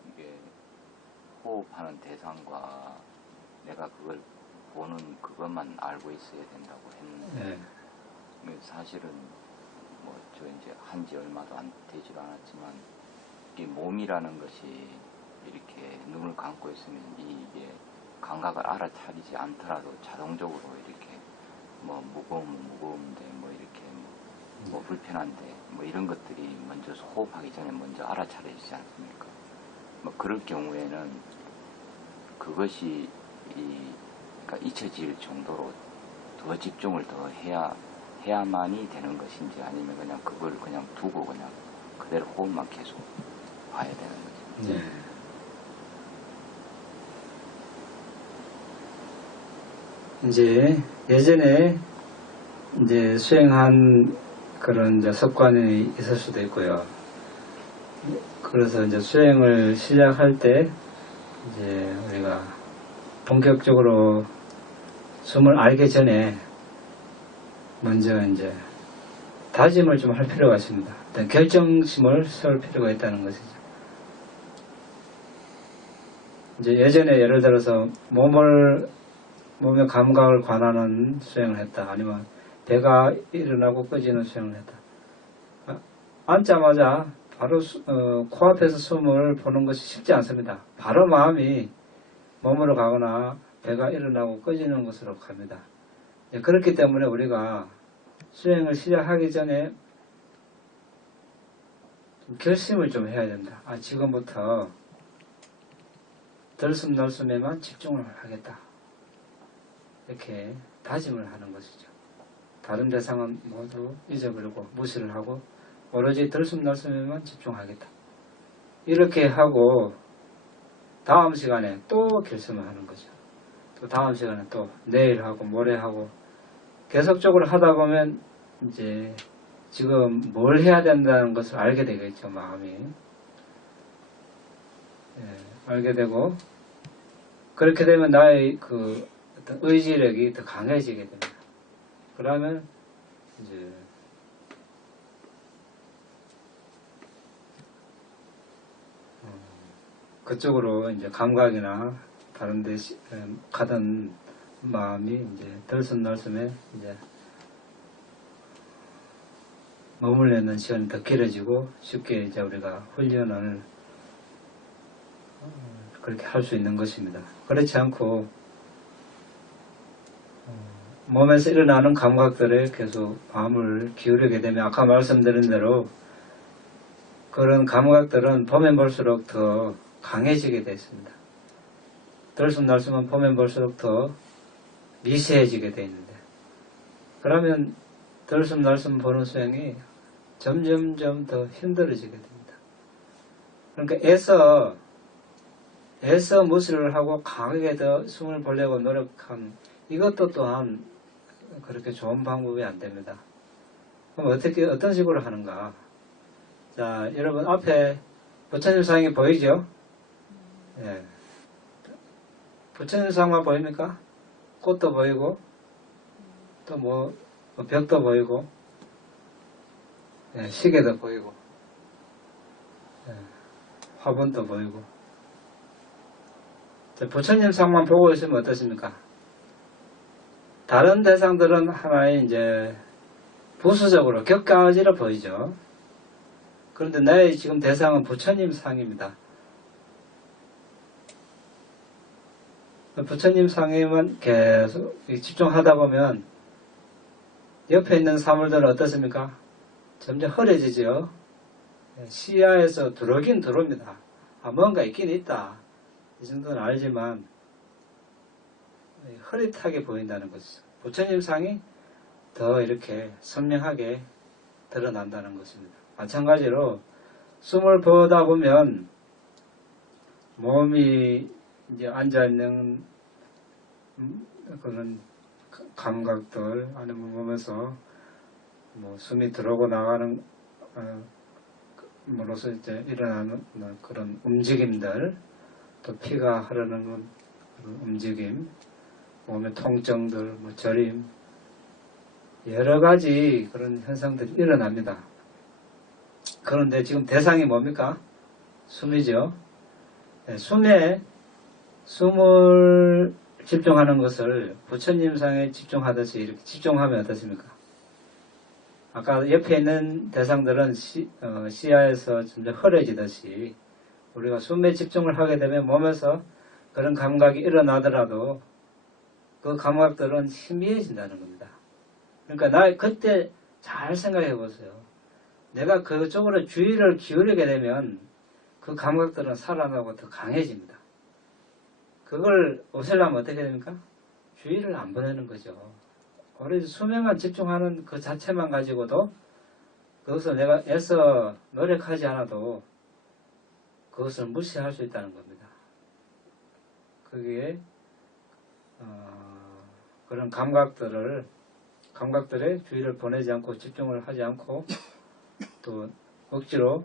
이게 호흡하는 대상과 내가 그걸 보는 그것만 알고 있어야 된다고 했는데 사실은 뭐 저 이제 한지 얼마도 안 되지도 않았지만 이 몸이라는 것이 이렇게 눈을 감고 있으면 이게 감각을 알아차리지 않더라도 자동적으로 이렇게 뭐 무거우면 무거운데 뭐 이렇게 뭐 불편한데 뭐 이런 것들이 먼저 호흡하기 전에 먼저 알아차려지지 않습니까? 뭐 그럴 경우에는 그것이 그러니까 잊혀질 정도로 더 집중을 더 해야만이 되는 것인지 아니면 그냥 그걸 그냥 두고 그냥 그대로 호흡만 계속 봐야 되는 거죠. 네. 이제 예전에 이제 수행한 그런 이제 습관이 있을 수도 있고요. 그래서 이제 수행을 시작할 때 이제 우리가 본격적으로 숨을 알기 전에 먼저 이제 다짐을 좀 할 필요가 있습니다. 일단 결정심을 세울 필요가 있다는 것이죠. 이제 예전에 예를 들어서 몸의 감각을 관하는 수행을 했다. 아니면 배가 일어나고 꺼지는 수행을 했다. 앉자마자 바로 코앞에서 숨을 보는 것이 쉽지 않습니다. 바로 마음이 몸으로 가거나 배가 일어나고 꺼지는 곳으로 갑니다. 그렇기 때문에 우리가 수행을 시작하기 전에 결심을 좀 해야 됩니다. 지금부터 들숨날숨에만 집중을 하겠다. 이렇게 다짐을 하는 것이죠. 다른 대상은 모두 잊어버리고 무시를 하고 오로지 들숨날숨에만 집중하겠다. 이렇게 하고 다음 시간에 또 결심을 하는 거죠. 또 다음 시간에 또 내일 하고 모레 하고 계속적으로 하다 보면 이제 지금 뭘 해야 된다는 것을 알게 되겠죠. 마음이 알게 되고 그렇게 되면 나의 그 어떤 의지력이 더 강해지게 됩니다. 그러면 이제 그쪽으로 이제 감각이나 다른 데 가던 마음이 이제 들숨날숨에 이제 머물려는 시간이 더 길어지고 쉽게 이제 우리가 훈련을 그렇게 할 수 있는 것입니다. 그렇지 않고 몸에서 일어나는 감각들에 계속 마음을 기울이게 되면 아까 말씀드린 대로 그런 감각들은 보면 볼수록 더 강해지게 되어 있습니다. 들숨날숨은 보면 볼수록 더 미세해지게 되어 있는데 그러면 들숨날숨 보는 수행이 점점점 더 힘들어지게 됩니다. 그러니까 애써 무시를 하고 강하게 더 숨을 보려고 노력한 이것도 또한 그렇게 좋은 방법이 안 됩니다. 그럼 어떤 식으로 하는가? 자, 여러분 앞에 부처님 상이 보이죠? 예. 부처님 상만 보입니까? 꽃도 보이고, 또 뭐, 벽도 보이고, 예, 시계도 보이고, 예, 화분도 보이고. 자, 부처님 상만 보고 있으면 어떻습니까? 다른 대상들은 하나의 이제 부수적으로 격가지로 보이죠. 그런데 나의 지금 대상은 부처님 상입니다. 부처님 상에만 계속 집중하다 보면 옆에 있는 사물들은 어떻습니까? 점점 흐려지죠. 시야에서 들어오긴 들어옵니다. 뭔가 있긴 있다. 이 정도는 알지만 흐릿하게 보인다는 것이죠. 부처님상이 더 이렇게 선명하게 드러난다는 것입니다. 마찬가지로 숨을 보다 보면 몸이 이제 앉아있는 그런 감각들 아니면 몸에서 뭐 숨이 들어오고 나가는 으로서 이제 일어나는 그런 움직임들, 또 피가 흐르는 그런 움직임, 몸의 통증들, 뭐 저림, 여러 가지 그런 현상들이 일어납니다. 그런데 지금 대상이 뭡니까? 숨이죠. 네, 숨을 집중하는 것을 부처님상에 집중하듯이 이렇게 집중하면 어떻습니까? 아까 옆에 있는 대상들은 시야에서 점점 흐려지듯이 우리가 숨에 집중을 하게 되면 몸에서 그런 감각이 일어나더라도 그 감각들은 희미해진다는 겁니다. 그러니까 그때 잘 생각해 보세요. 내가 그쪽으로 주의를 기울이게 되면 그 감각들은 살아나고 더 강해집니다. 그걸 없애려면 어떻게 됩니까? 주의를 안 보내는 거죠. 오로지 수면만 집중하는 그 자체만 가지고도 그것을 내가 애써 노력하지 않아도 그것을 무시할 수 있다는 겁니다. 그게 그런 감각들에 주의를 보내지 않고 집중을 하지 않고 또 억지로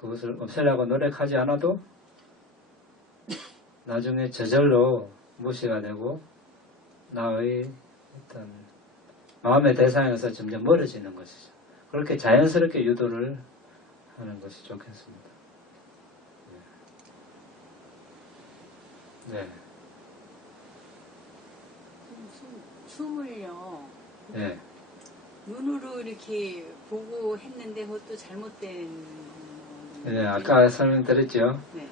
그것을 없애려고 노력하지 않아도 나중에 저절로 무시가 되고 나의 어떤 마음의 대상에서 점점 멀어지는 것이죠. 그렇게 자연스럽게 유도를 하는 것이 좋겠습니다. 네. 숨을요. 네. 눈으로 이렇게 보고 했는데 그것도 잘못된. 네, 아까 설명드렸죠. 네.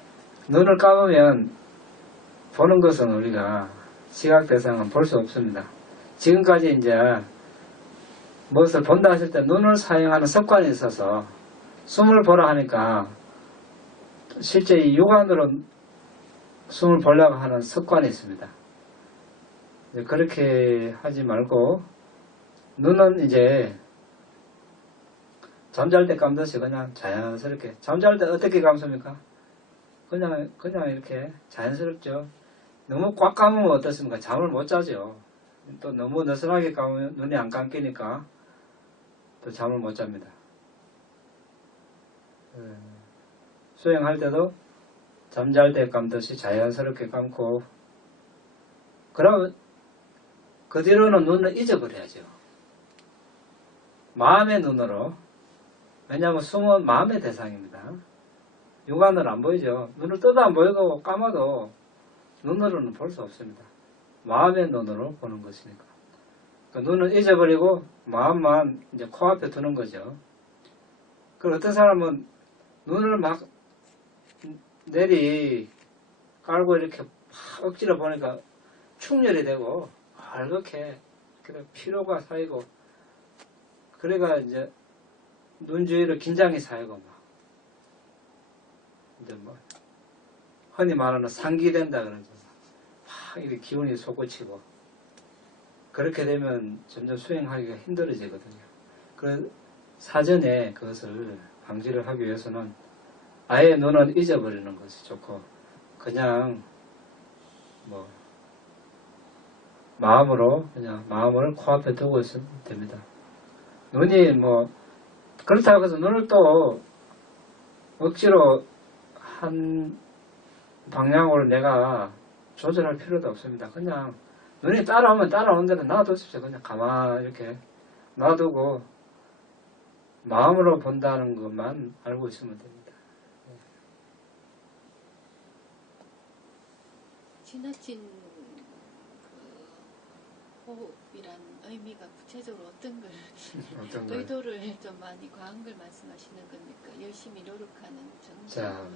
눈을 감으면 보는 것은 우리가 시각 대상은 볼 수 없습니다. 지금까지 이제 무엇을 본다 하실 때 눈을 사용하는 습관이 있어서 숨을 보라 하니까 실제 이 육안으로 숨을 보려고 하는 습관이 있습니다. 그렇게 하지 말고 눈은 이제 잠잘 때 감듯이 그냥 자연스럽게, 잠잘 때 어떻게 감습니까? 그냥 이렇게 자연스럽죠. 너무 꽉 감으면 어떻습니까? 잠을 못 자죠. 또 너무 느슨하게 감으면 눈이 안 감기니까 또 잠을 못 잡니다. 수행할 때도 잠잘 때 감듯이 자연스럽게 감고, 그러면 그 뒤로는 눈을 잊어버려야죠. 마음의 눈으로. 왜냐하면 숨은 마음의 대상입니다. 육안으로 안 보이죠. 눈을 떠도 안 보이고 감아도 눈으로는 볼 수 없습니다. 마음의 눈으로 보는 것이니까. 그러니까 눈을 잊어버리고 마음만 이제 코앞에 두는 거죠. 그리고 어떤 사람은 눈을 막 내리 깔고 이렇게 막 억지로 보니까 충혈이 되고 알겋게 피로가 쌓이고, 그래가 이제 눈 주위로 긴장이 쌓이고 막 이제 뭐 흔히 말하는 상기된다 그러죠. 막 이렇게 기운이 솟구치고, 그렇게 되면 점점 수행하기가 힘들어지거든요. 그래서 사전에 그것을 방지를 하기 위해서는 아예 눈을 잊어버리는 것이 좋고, 그냥 뭐 마음으로 그냥 마음을 코앞에 두고 있으면 됩니다. 눈이 뭐 그렇다고 해서 눈을 또 억지로 한 방향으로 내가 조절할 필요도 없습니다. 그냥 눈이 따라오면 따라오는 대로 놔두십시오. 그냥 가만히 이렇게 놔두고 마음으로 본다는 것만 알고 있으면 됩니다. 지나친 그 호흡이란 의미가 구체적으로 어떤 걸 어떤 걸? 의도를 좀 많이 과한 걸 말씀하시는 겁니까? 열심히 노력하는 정도. 자,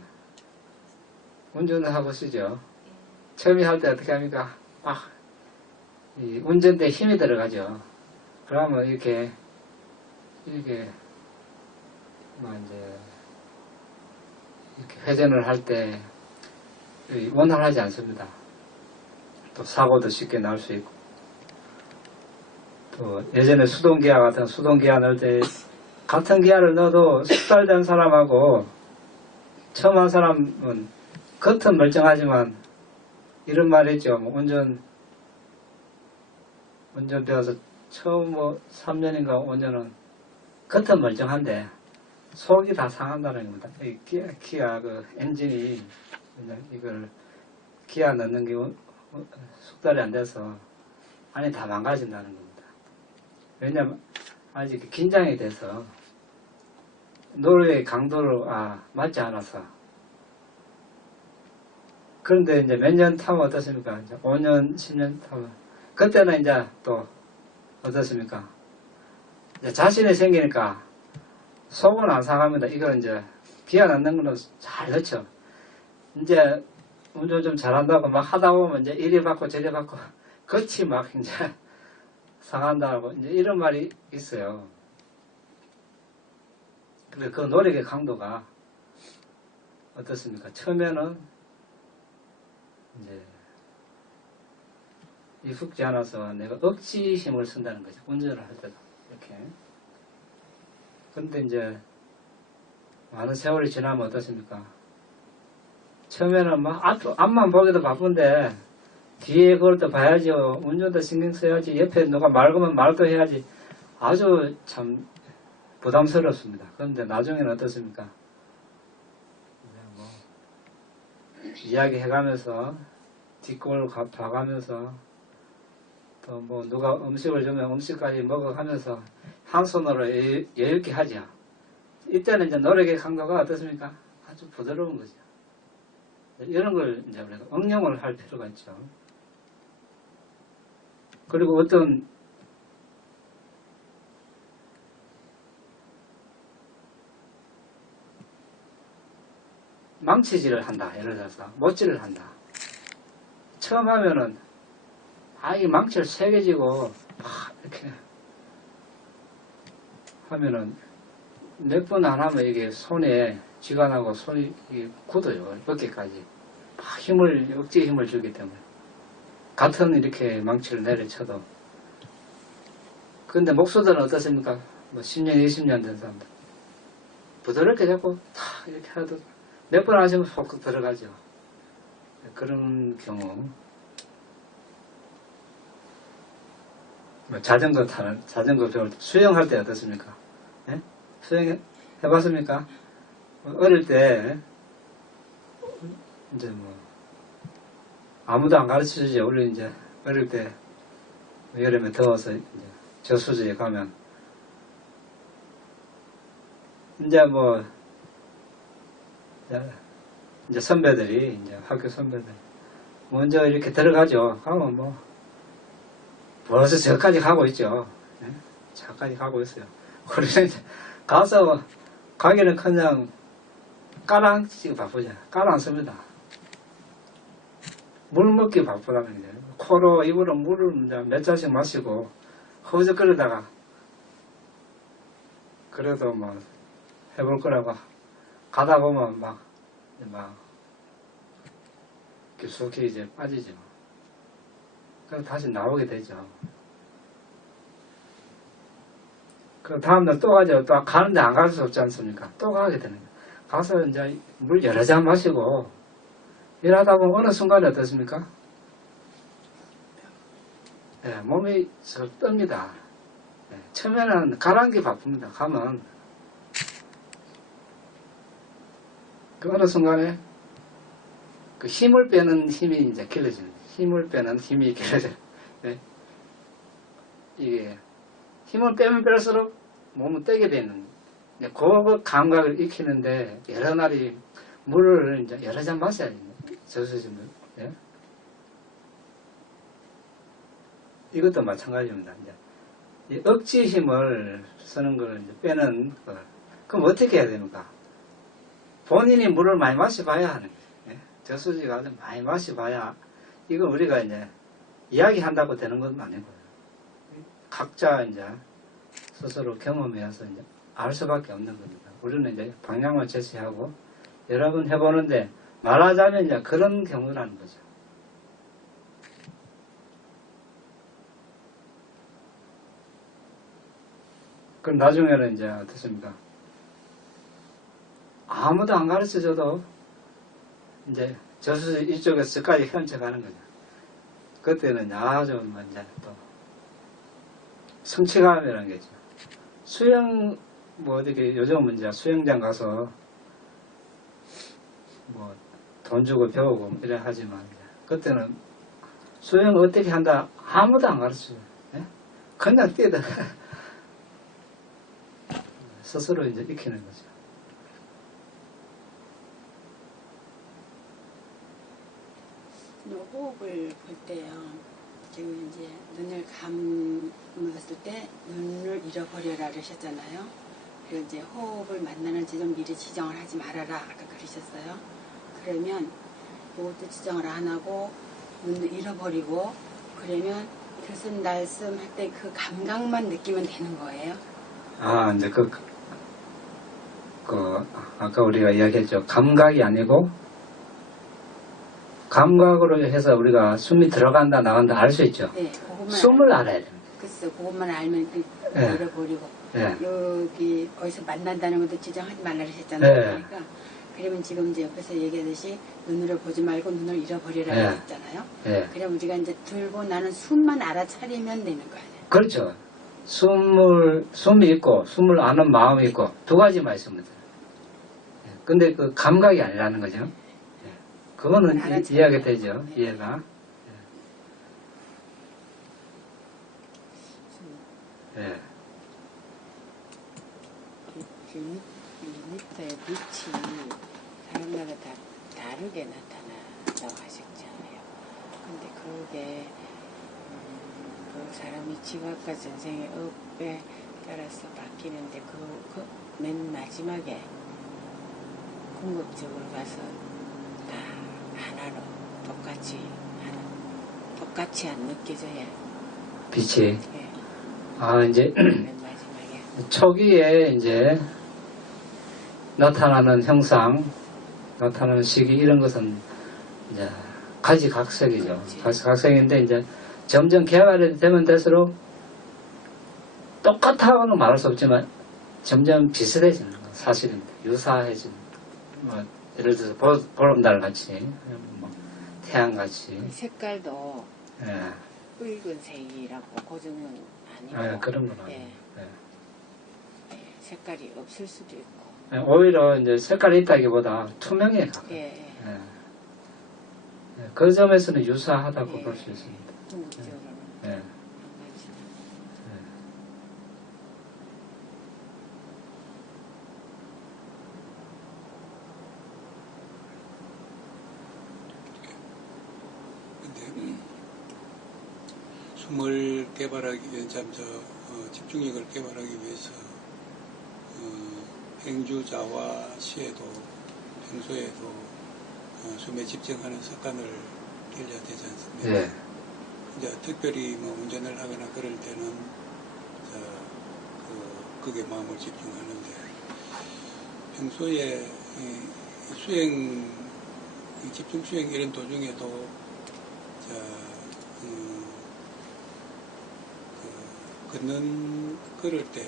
운전을 해보시죠. 예. 처음에 할 때 어떻게 합니까? 이 운전대에 힘이 들어가죠. 그러면 이렇게 뭐 이제 이렇게 회전을 할 때 원활하지 않습니다. 또 사고도 쉽게 날 수 있고, 또 예전에 수동기아 같은 수동기아 넣을 때 같은 기아를 넣어도 숙달된 사람하고 처음 한 사람은 겉은 멀쩡하지만 이런 말 있죠. 뭐 운전 배워서 처음 뭐 3년인가 5년은 겉은 멀쩡한데 속이 다 상한다는 겁니다. 이 기아 그 엔진이 이걸 기아 넣는 게 숙달이 안 돼서 안이 다 망가진다는 겁니다. 왜냐면 아직 긴장이 돼서 노래의 강도를 맞지 않아서. 그런데 이제 몇 년 타면 어떻습니까? 이제 5년, 10년 타면 그때는 이제 또 어떻습니까? 이제 자신이 생기니까 속은 안 상합니다. 이걸 이제 기아 넣는 거는 잘 넣죠. 이제 운전 좀 잘한다고 막 하다 보면 이제 이리 받고 저리 받고 겉이 막 이제 상한다고 이제 이런 말이 있어요. 근데 그 노력의 강도가 어떻습니까? 처음에는 이제 익숙지 않아서 내가 억지 힘을 쓴다는 거죠. 운전을 할 때도 이렇게. 근데 이제 많은 세월이 지나면 어떻습니까? 처음에는 막 앞만 보기도 바쁜데 뒤에 그걸 또 봐야죠. 운전도 신경 써야지. 옆에 누가 말 거면 말도 해야지. 아주 참 부담스럽습니다. 그런데 나중에는 어떻습니까? 뭐 이야기해가면서 뒷골 봐가면서 또 뭐 누가 음식을 주면 음식까지 먹어가면서 한 손으로 여유있게 하죠. 이때는 이제 노력의 강도가 어떻습니까? 아주 부드러운 거죠. 이런 걸 이제 우리가 응용을 할 필요가 있죠. 그리고 어떤 망치질을 한다. 예를 들어서 못질을 한다. 처음 하면은 이 망치를 세게 쥐고 막 이렇게 하면은 몇 번 안 하면 이게 손에 쥐가 나고 손이 굳어요. 어깨까지 막 억지 힘을 주기 때문에 같은 이렇게 망치를 내려쳐도. 그런데 목수들은 어떻습니까? 뭐 10년, 20년 된 사람들 부드럽게 잡고 탁 이렇게 해도 몇 번 하시면 속 들어가죠. 그런 경우. 자전거 배울 때, 수영할 때 어떻습니까? 예? 수영 해봤습니까? 어릴 때, 이제 뭐, 아무도 안 가르쳐 주지. 우리 이제, 어릴 때, 여름에 더워서 이제 저수지에 가면, 이제 뭐, 이제 선배들이, 이제 학교 선배들, 먼저 이렇게 들어가죠. 가면 뭐, 벌써 저까지 가고 있죠. 예? 저까지 가고 있어요. 우리는 이제 가서 가기는 그냥 깔아앉히기 바쁘죠. 깔아앉습니다. 물 먹기 바쁘다는 거예요. 코로 입으로 물을 이제 몇 잔씩 마시고 허우적거리다가 그래도 뭐 해볼 거라고 가다 보면 막 깊숙이 이제 빠지죠. 그럼 다시 나오게 되죠. 그럼 다음날 또 가죠. 또 가는데 안 갈 수 없지 않습니까? 또 가게 되는 거예요. 가서 이제 물 여러 잔 마시고 일하다 보면 어느 순간에 어떻습니까? 네, 몸이 썩 뜹니다. 네, 처음에는 가라앉기 바쁩니다. 가면 그 어느 순간에 그 힘을 빼는 힘이 이제 길러지는 거예요. 힘을 빼는 힘이 길러져요. 네. 이게 힘을 빼면 뺄수록 몸은 떼게 되는 그 감각을 익히는데 여러 날이 물을 이제 여러 잔 마셔야 됩니다. 저수지 물. 네. 이것도 마찬가지입니다. 이제 이 억지 힘을 쓰는 걸 이제 빼는 거. 그럼 어떻게 해야 됩니까? 본인이 물을 많이 마셔봐야 하는 거예요. 네. 저수지 가서 많이 마셔봐야. 이건 우리가 이제 이야기한다고 되는 건 아니고요. 각자 이제 스스로 경험해서 이제 알 수밖에 없는 겁니다. 우리는 이제 방향을 제시하고 여러 번 해보는데 말하자면 이제 그런 경우라는 거죠. 그럼 나중에는 이제 어떻습니까? 아무도 안 가르쳐줘도 이제 저수 이쪽에서 저까지 헤엄쳐가는 거죠. 그때는 아주 이제 또 성취감이라는 게죠. 수영 뭐 어떻게 요즘은 이제 수영장 가서 뭐 돈 주고 배우고 이래 하지만 그때는 수영 어떻게 한다 아무도 안 가르쳐요. 예? 그냥 뛰다 스스로 이제 익히는 거죠. 호흡을 볼 때요. 지금 이제 눈을 감았을 때 눈을 잃어버려라 그러셨잖아요. 그리고 이제 호흡을 만나는 지점 미리 지정을 하지 말아라 아까 그러셨어요. 그러면 그것도 지정을 안 하고 눈도 잃어버리고 그러면 들숨날숨 할 때 그 감각만 느끼면 되는 거예요. 아, 이제 아까 우리가 이야기했죠. 감각이 아니고, 감각으로 해서 우리가 숨이 들어간다, 나간다 알 수 있죠. 네, 그것만 숨을 알아야 됩니다. 글쎄, 그것만 알면 네. 잃어버리고 네. 여기 어디서 만난다는 것도 지정하지 말라 그러셨잖아요. 네. 그러니까 그러면 지금 이제 옆에서 얘기하듯이 눈으로 보지 말고 눈을 잃어버리라 네. 그랬잖아요. 예. 그럼 우리가 이제 들고 나는 숨만 알아차리면 되는 거 아니에요. 그렇죠. 숨이 있고, 숨을 아는 마음이 있고, 두 가지만 있으면 돼요. 예. 근데 그 감각이 아니라는 거죠. 예. 그거는 이해가 되죠. 이해가. 예. 이 밑에 빛이 사람마다 다 다르게 나타난다고 하셨잖아요. 근데 그게 그 사람이 지각과 전생의 업에 따라서 바뀌는데 그 맨 마지막에 궁극적으로 가서 다 하나로 똑같이 안 느껴져야 빛이. 예, 아, 이제, 맨 마지막에 초기에 이제, 나타나는 형상, 나타나는 시기, 이런 것은, 이제, 가지각색이죠. 그렇지. 가지각색인데, 이제, 점점 개발이 되면 될수록, 똑같다고는 말할 수 없지만, 점점 비슷해지는 건 사실입니다. 유사해지는. 뭐, 예를 들어서, 보름달 같이, 뭐, 태양 같이, 색깔도 예. 붉은색이라고 고정은 아니고 그런 건 예, 아니에요. 예. 색깔이 없을 수도 있고 예, 오히려 이제 색깔이 있다기보다 투명해 가까워. 예, 예. 예, 그 점에서는 유사하다고 예. 볼 수 있습니다. 궁극적으로는 예. 한 가지. 근데 숨을 개발하기 위해 집중력을 개발하기 위해서 행주자와 시에도 평소에도 숨에 집중하는 습관을 길러야 되지 않습니까? 예. 이제 특별히 뭐 운전을 하거나 그럴 때는 그게 마음을 집중하는데 평소에 수행 집중 수행 이런 도중에도 걸을 때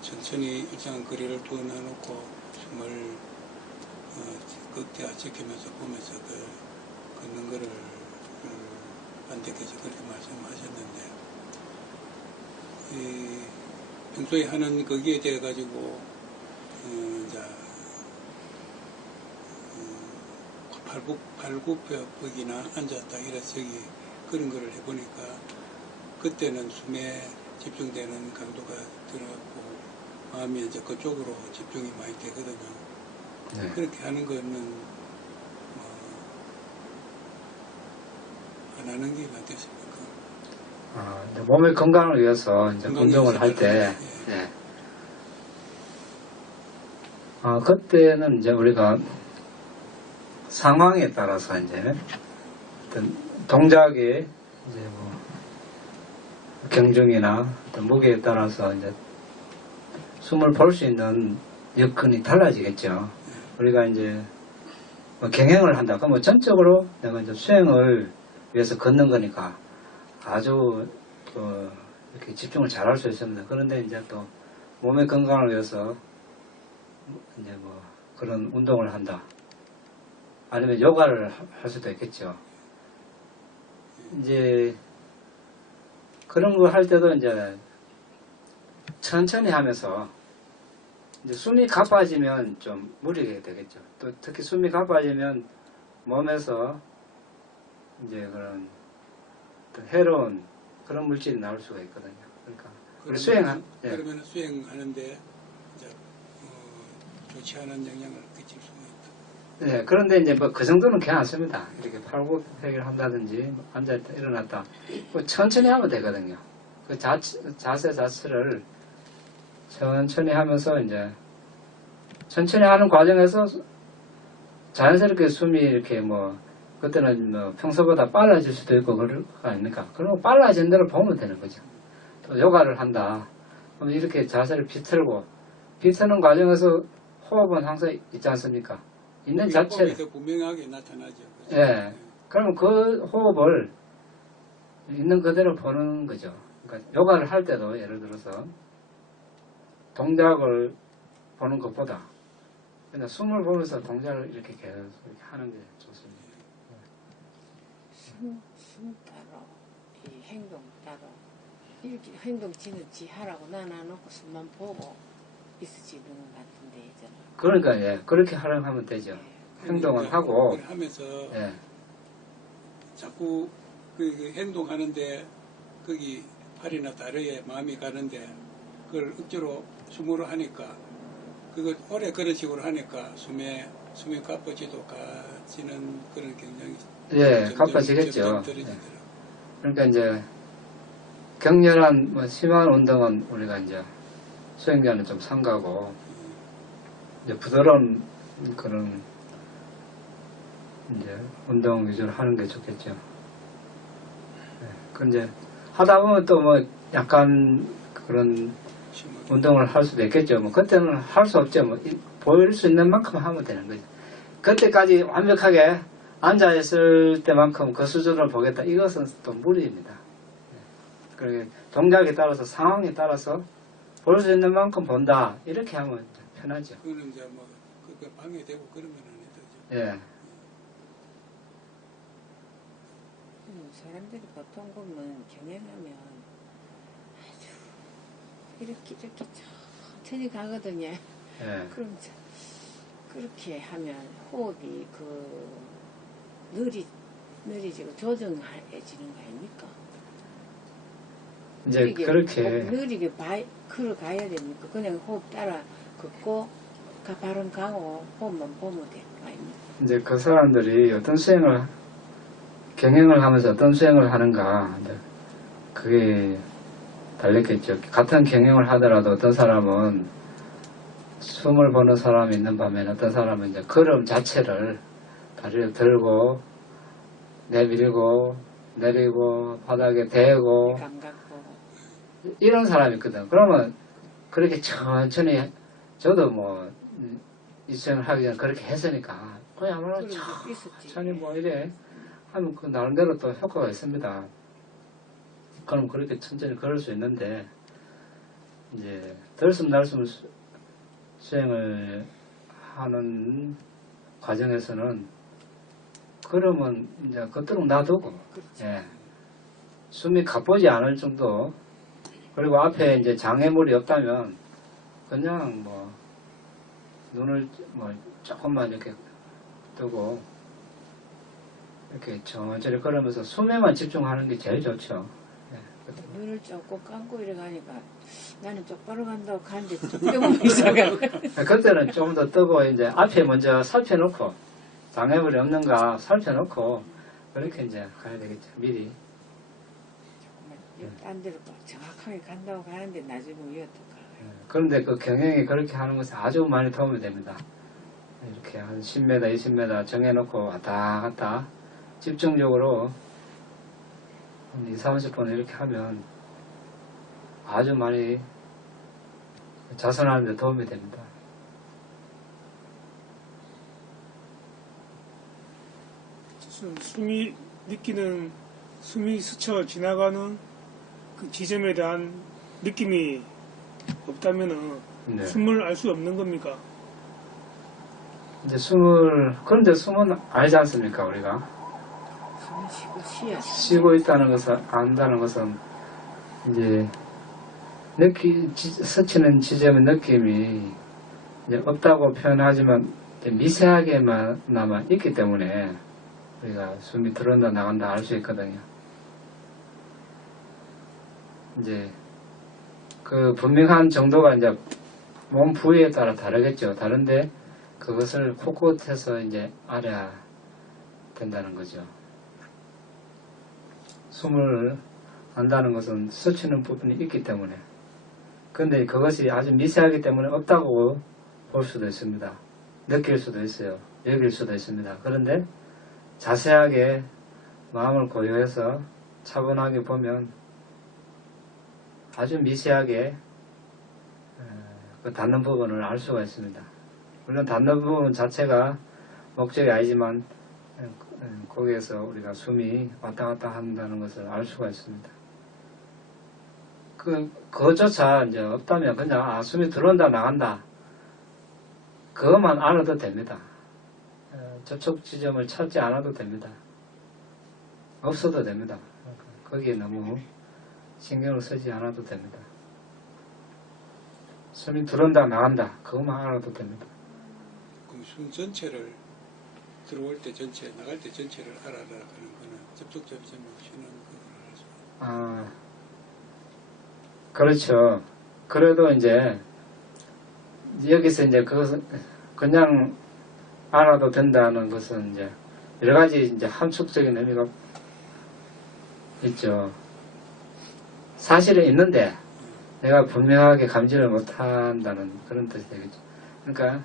천천히 일정한 거리를 두어놓고 숨을 극대화시키면서 보면서 걷는 거를 반대께서 그렇게 말씀하셨는데 평소에 하는 거기에 대해 가지고 이제 발굽혀보기나 앉았다 일어서기 그런 거를 해보니까 그때는 숨에 집중되는 강도가 들어갔고 마음이 이제 그쪽으로 집중이 많이 되거든요. 네. 그렇게 하는 거는 안 하는 게 낫겠습니까? 아, 이제 몸의 건강을 위해서 이제 운동을 할 때, 예. 예. 그때는 이제 우리가 상황에 따라서 이제 어떤 동작이 이제 뭐 경중이나 어떤 무게에 따라서 이제 숨을 볼 수 있는 여건이 달라지겠죠. 우리가 이제 뭐 경행을 한다. 그럼 뭐 전적으로 내가 이제 수행을 위해서 걷는 거니까 아주 이렇게 집중을 잘 할 수 있습니다. 그런데 이제 또 몸의 건강을 위해서 이제 뭐 그런 운동을 한다. 아니면 요가를 할 수도 있겠죠. 이제 그런 거 할 때도 이제 천천히 하면서 이제 숨이 가빠지면 좀 무리게 되겠죠. 또 특히 숨이 가빠지면 몸에서 이제 그런 어떤 해로운 그런 물질이 나올 수가 있거든요. 그러니까 우리 그러면 수행하는데 이제 좋지 않은 영향을 끼칠 수가 있다. 네, 그런데 이제 뭐 그 정도는 괜찮습니다. 이렇게 팔굽혀펴기를 한다든지 뭐 앉아있다 일어났다 뭐 천천히 하면 되거든요. 그 자세 자체를 천천히 하면서 이제 천천히 하는 과정에서 자연스럽게 숨이 이렇게 뭐 그때는 뭐 평소보다 빨라질 수도 있고 그럴 거 아닙니까? 그럼 빨라진 대로 보면 되는 거죠. 또 요가를 한다. 그럼 이렇게 자세를 비틀고 비트는 과정에서 호흡은 항상 있지 않습니까? 있는 자체를 호흡이 더 분명하게 나타나죠. 그죠? 예. 그러면 그 호흡을 있는 그대로 보는 거죠. 그러니까 요가를 할 때도 예를 들어서 동작을 보는 것보다 그냥 숨을 보면서 동작을 이렇게 계속 이렇게 하는 게 좋습니다. 숨 따로, 이 행동 따로. 이렇게 행동 지는지 하라고 놔놓고 숨만 보고 있어지는 것 같은데, 이제는. 그러니까 예, 그렇게 하면 되죠. 행동을 하고 그걸 하면서 예, 자꾸 그 행동하는데 거기 팔이나 다리에 마음이 가는데 그걸 억지로 숨으로 하니까 그거 오래 그런 식으로 하니까 숨이 가빠지도 가지는 그런 경향이 예, 점점 가빠지겠죠. 떨어지더라고요. 그러니까 이제 격렬한 뭐 심한 운동은 우리가 이제 수행자는 좀 삼가고 이제 부드러운 그런 이제 운동 위주로 하는 게 좋겠죠. 네. 그 이제 하다 보면 또 뭐 약간 그런 운동을 할 수도 있겠죠. 뭐 그때는 할 수 없죠. 뭐 보일 수 있는 만큼 하면 되는 거죠. 그때까지 완벽하게 앉아 있을 때만큼 그 수준을 보겠다. 이것은 또 무리입니다. 그러게 동작에 따라서 상황에 따라서 볼 수 있는 만큼 본다. 이렇게 하면 편하죠. 그거는 이제 뭐 그 방해되고 그러면 안 되죠. 예. 사람들이 보통 보면 경연하면 아주 이렇게 천천히 가거든요. 예. 그럼 그렇게 하면 호흡이 느리지고 조정해지는 거 아닙니까? 이제 그렇게 느리게 걸어가야 됩니까? 그냥 호흡 따라 걷고 바로 가고 호흡만 보면 되는 거 아닙니까? 이제 그 사람들이 어떤 수행을 경영을 하면서 어떤 수행을 하는가 이제 그게 달렸겠죠. 같은 경영을 하더라도 어떤 사람은 숨을 보는 사람이 있는 반면 어떤 사람은 이제 걸음 자체를 다리를 들고 내밀고 내리고 바닥에 대고 감각고 이런 사람이 있거든. 그러면 그렇게 천천히 저도 뭐 이 수행을 하기 전에 그렇게 했으니까 그야말로 천천히 뭐 이래 하면 그 나름대로 또 효과가 있습니다. 그럼 그렇게 천천히 걸을 수 있는데 이제 들숨날숨 수행을 하는 과정에서는 그러면 이제 그대로 놔두고 예. 숨이 가쁘지 않을 정도 그리고 앞에 이제 장애물이 없다면 그냥 뭐 눈을 뭐 조금만 이렇게 뜨고 이렇게 천천히 걸으면서 숨에만 집중하는 게 제일 좋죠. 예. 눈을 조금 감고 이래 가니까 나는 똑바로 간다고 가는데 뿅 이상하고 그때는 좀 더 뜨고 이제 앞에 먼저 살펴놓고 장애물이 없는가 살펴놓고 그렇게 이제 가야 되겠죠. 미리. 딴 데로 정확하게 간다고 가는데 나중에 이어떡하 그런데 그 경영이 그렇게 하는 것은 아주 많이 도움이 됩니다. 이렇게 한 10m, 20m 정해놓고 왔다 갔다 집중적으로 한 2, 30분 이렇게 하면 아주 많이 자선하는 데 도움이 됩니다. 숨이 느끼는 숨이 스쳐 지나가는 그 지점에 대한 느낌이 없다면은 네. 숨을 알 수 없는 겁니까? 이제 그런데 숨은 알지 않습니까, 우리가? 숨을 쉬고 쉬어야지. 쉬고 있다는 것을 안다는 것은 이제 스치는 지점의 느낌이 이제 없다고 표현하지만 이제 미세하게만 남아 있기 때문에 우리가 숨이 들어온다 나간다 알 수 있거든요. 이제 그 분명한 정도가 이제 몸 부위에 따라 다르겠죠. 다른데 그것을 코끝에서 이제 알아야 된다는 거죠. 숨을 안다는 것은 스치는 부분이 있기 때문에. 그런데 그것이 아주 미세하기 때문에 없다고 볼 수도 있습니다. 느낄 수도 있어요. 여길 수도 있습니다. 그런데 자세하게 마음을 고요해서 차분하게 보면 아주 미세하게 그 닿는 부분을 알 수가 있습니다. 물론 닿는 부분 자체가 목적이 아니지만 거기에서 우리가 숨이 왔다 갔다 한다는 것을 알 수가 있습니다. 그것조차 이제 없다면 그냥 숨이 들어온다 나간다 그것만 알아도 됩니다. 접촉 지점을 찾지 않아도 됩니다. 없어도 됩니다. 거기에 너무 신경을 쓰지 않아도 됩니다. 숨이 들어온다 나간다 그것만 알아도 됩니다. 그럼 숨 전체를 들어올 때 전체, 나갈 때 전체를 알아라 하는 거는 접촉 점점 쉬는 거를 알수 그렇죠. 그래도 이제 여기서 이제 그것은 그냥 알아도 된다는 것은 이제 여러 가지 이제 함축적인 의미가 있죠. 사실은 있는데 내가 분명하게 감지를 못한다는 그런 뜻이 되겠죠. 그러니까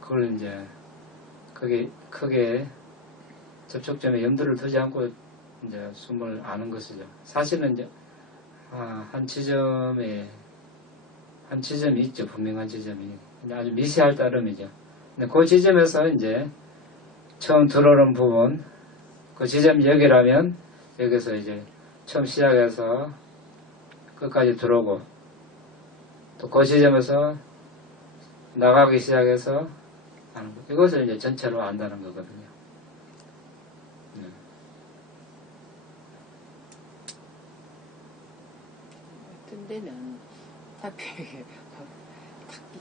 그걸 이제 크게 접촉점에 염두를 두지 않고 이제 숨을 아는 것이죠. 사실은 이제 한 지점이 있죠. 분명한 지점이. 근데 아주 미세할 따름이죠. 근데 그 지점에서 이제 처음 들어오는 부분, 그 지점이 여기라면 여기서 이제 처음 시작해서 끝까지 들어오고 또 그 지점에서 나가기 시작해서 하는 거. 이것을 이제 전체로 안다는 거거든요. 어떤 데는 앞에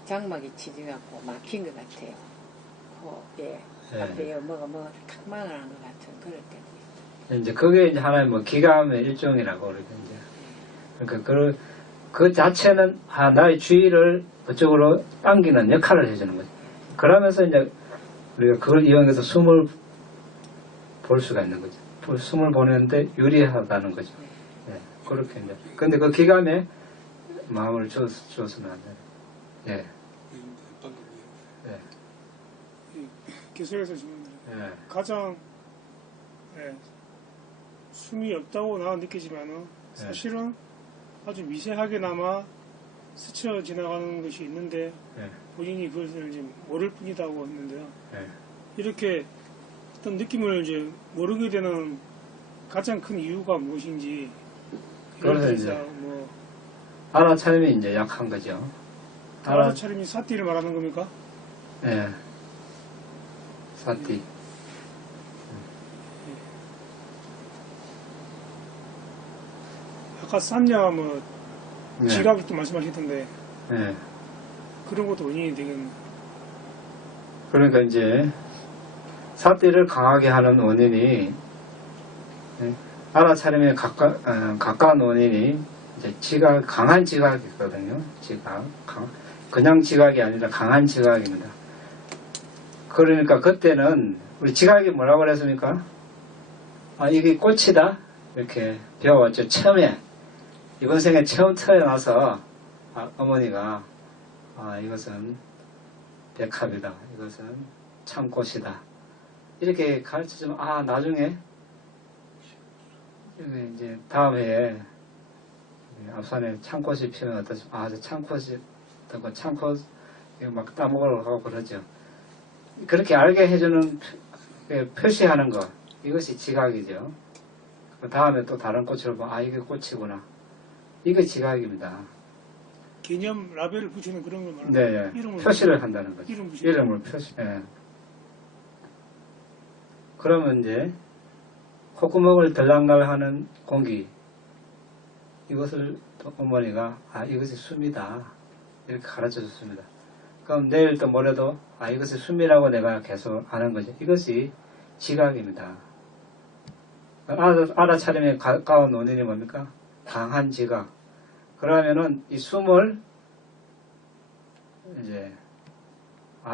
장막이 치져갖고 막힌 것 같아요. 예. 앞에 뭐가 탁 막아놓은 것 같은 그럴 때도 있어요. 이제 그게 이제 하나의 뭐 기감의 일종이라고 그러죠. 이제. 그러니까 그 자체는 나의 주의를 그쪽으로 당기는 역할을 해주는 거죠. 그러면서 이제 우리가 그걸 이용해서 숨을 볼 수가 있는 거죠. 숨을 보내는데 유리하다는 거죠. 예, 그렇게 이제. 근데 그 기감에 마음을 주었으면 안 돼요. 예. 방금 예. 기술에서 지금 예. 가장 숨이 없다고 나는 느끼지만은 사실은 아주 미세하게나마 스쳐 지나가는 것이 있는데 예. 본인이 그것을 이제 모를 뿐이다고 했는데요. 예. 이렇게 어떤 느낌을 이제 모르게 되는 가장 큰 이유가 무엇인지 그래서 이런 이제 뭐 알아차림이 이제 약한 거죠. 알아차림이 사띠를 말하는 겁니까? 예. 사띠. 아까 산냐 뭐 네. 지각을 또 말씀하셨던데 예. 그런 것도 원인이 되겠네. 그러니까 이제 사띠를 강하게 하는 원인이 알아차림에 가까운 원인이 이제 강한 지각이거든요. 그냥 지각이 아니라 강한 지각입니다. 그러니까 그때는 우리 지각이 뭐라고 그랬습니까? 이게 꽃이다 이렇게 배워왔죠. 처음에 이번 생에 처음 태어나서 어머니가 이것은 백합이다. 이것은 참꽃이다. 이렇게 가르쳐주면 나중에 이제 다음 해에 앞산에 참꽃이 피면 어떠십니까? 저 참꽃이 어떻고 참꽃 막 따먹으러 가고 그러죠. 그렇게 알게 해주는 표시하는 것 이것이 지각이죠. 그 다음에 또 다른 꽃을 보면 이게 꽃이구나. 이게 지각입니다. 개념 라벨을 붙이는 그런 걸 말하는 네, 거예요. 이름을 표시를 한다는 거죠. 이름 붙이는 이름을 표시. 예. 그러면 이제 콧구멍을 들락날락하는 공기, 이것을 또 어머니가 이것이 숨이다 이렇게 가르쳐 줬습니다. 그럼 내일 또 모레도 이것이 숨이라고 내가 계속 아는 거죠. 이것이 지각입니다. 알아차림에 가까운 원인이 뭡니까? 강한 지각. 그러면은 이 숨을 이제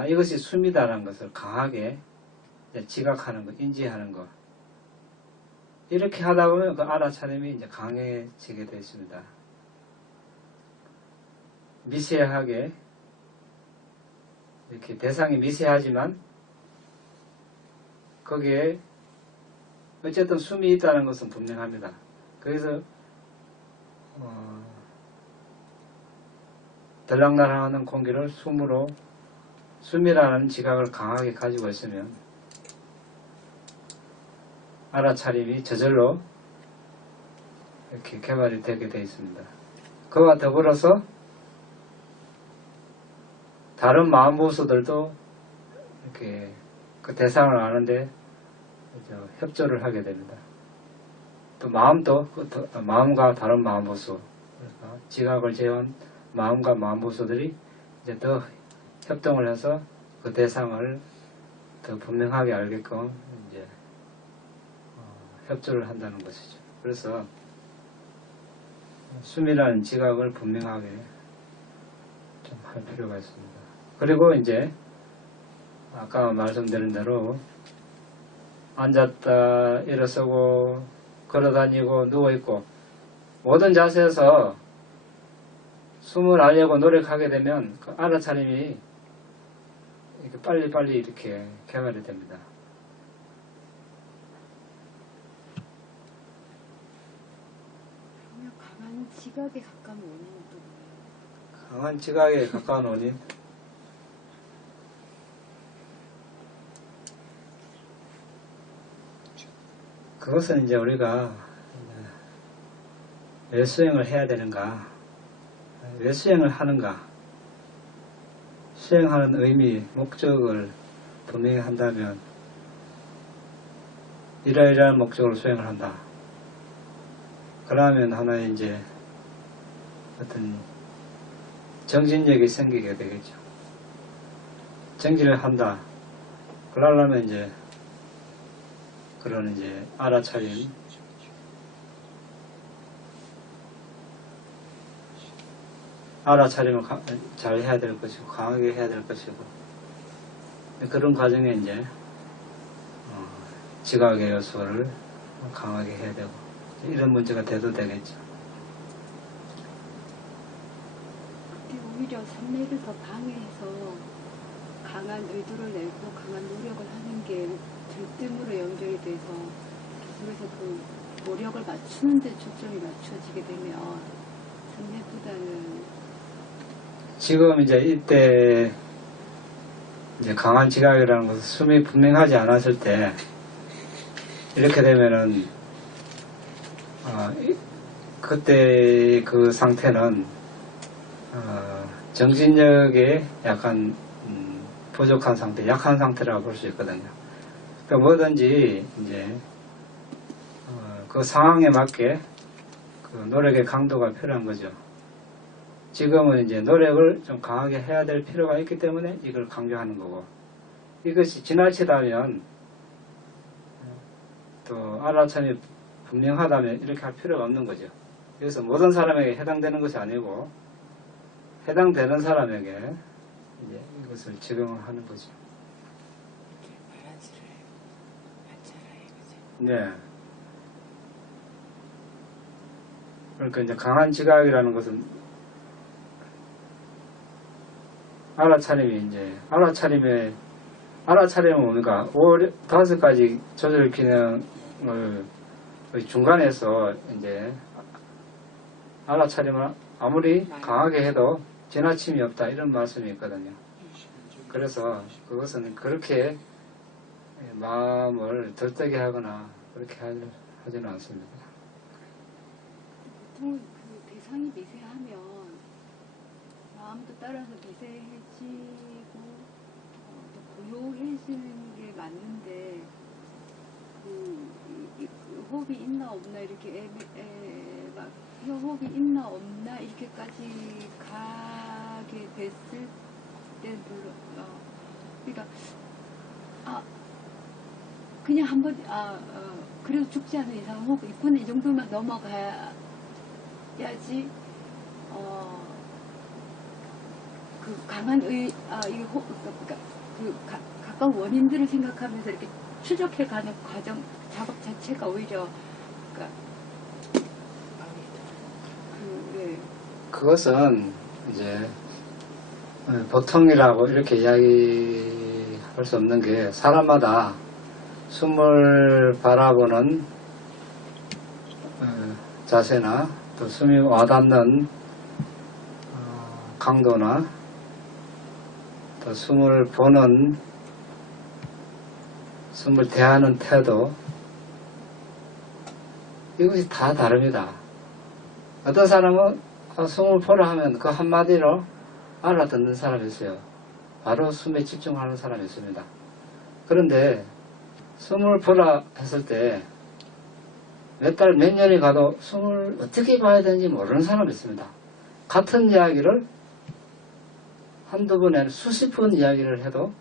이것이 숨이다라는 것을 강하게 이제 지각하는 것, 인지하는 것. 이렇게 하다 보면 그 알아차림이 이제 강해지게 되어 있습니다. 미세하게 이렇게 대상이 미세하지만 거기에 어쨌든 숨이 있다는 것은 분명합니다. 그래서 들락날락하는 공기를 숨이라는 지각을 강하게 가지고 있으면 알아차림이 저절로 이렇게 개발이 되게 되어 있습니다. 그와 더불어서 다른 마음보수들도 이렇게 그 대상을 아는데 협조를 하게 됩니다. 또 마음도 마음과 다른 마음보수, 지각을 제어한 마음과 마음보수들이 이제 더 협동을 해서 그 대상을 더 분명하게 알게끔 이제 협조를 한다는 것이죠. 그래서 숨이라는 지각을 분명하게 좀 할 필요가 있습니다. 그리고 이제 아까 말씀드린 대로 앉았다 일어서고 걸어다니고 누워있고 모든 자세에서 숨을 알려고 노력하게 되면 그 알아차림이 이렇게 빨리빨리 이렇게 개발이 됩니다. 그러면 강한 지각에 가까운 원인은 또 뭐예요? 강한 지각에 가까운 원인? 그것은 이제 우리가 왜 수행을 해야 되는가, 왜 수행을 하는가, 수행하는 의미, 목적을 분명히 한다면 이러이러한 목적으로 수행을 한다. 그러면 하나의 이제 어떤 정신력이 생기게 되겠죠. 정진을 한다. 그러려면 이제 그런 이제 알아차림, 알아차림을 잘 해야 될 것이고 강하게 해야 될 것이고 그런 과정에 이제 지각의 요소를 강하게 해야 되고 이런 문제가 돼도 되겠죠. 그게 오히려 산매를 더 방해해서 강한 의도를 내고 강한 노력을 하는 게 들뜸으로 연결이 돼서 계속해서 그 노력을 맞추는 데 초점이 맞춰지게 되면 산매보다는 지금 이제 이때 이제 강한 지각이라는 것은 숨이 분명하지 않았을 때 이렇게 되면은 그때 그 상태는 정신력에 약간 부족한 상태, 약한 상태라고 볼 수 있거든요. 그러니까 뭐든지 이제 그 상황에 맞게 그 노력의 강도가 필요한 거죠. 지금은 이제 노력을 좀 강하게 해야 될 필요가 있기 때문에 이걸 강조하는 거고, 이것이 지나치다면 또 알아차림이 분명하다면 이렇게 할 필요가 없는 거죠. 그래서 모든 사람에게 해당되는 것이 아니고 해당되는 사람에게 이제 이것을 적용을 하는 거죠. 바란스를 맞춰라 이거죠. 네. 그러니까 이제 강한 지각이라는 것은 알아차림은 뭡니까? 5가지 조절 기능을 중간에서 이제 알아차림을 아무리 강하게 해도 지나침이 없다 이런 말씀이 있거든요. 그래서 그것은 그렇게 마음을 들뜨게 하거나 그렇게 하지는 않습니다. 보통은 그 대상이 미세하면 마음도 따라서 미세해지고 또 고요해지는 게 맞는데 그 호흡이 있나 없나 이렇게 막 호흡이 있나 없나 이렇게까지 가게 됐을 때 별로 그러니까 그냥 한번 그래도 죽지 않는 이상 호흡 있구나 이 정도만 넘어가야지 그 강한 이 호흡 그러니까 가까운 원인들을 생각하면서 이렇게 추적해가는 과정 작업 자체가 오히려 그러니까 그것은 이제 보통이라고 이렇게 이야기할 수 없는 게 사람마다 숨을 바라보는 자세나 또 숨이 와닿는 강도나 또 숨을 보는 숨을 대하는 태도 이것이 다 다릅니다. 어떤 사람은 숨을 보라 하면 그 한마디로 알아듣는 사람이 있어요. 바로 숨에 집중하는 사람이 있습니다. 그런데 숨을 보라 했을 때 몇 달, 몇 년이 가도 숨을 어떻게 봐야 되는지 모르는 사람이 있습니다. 같은 이야기를 한두 번에 수십 번 이야기를 해도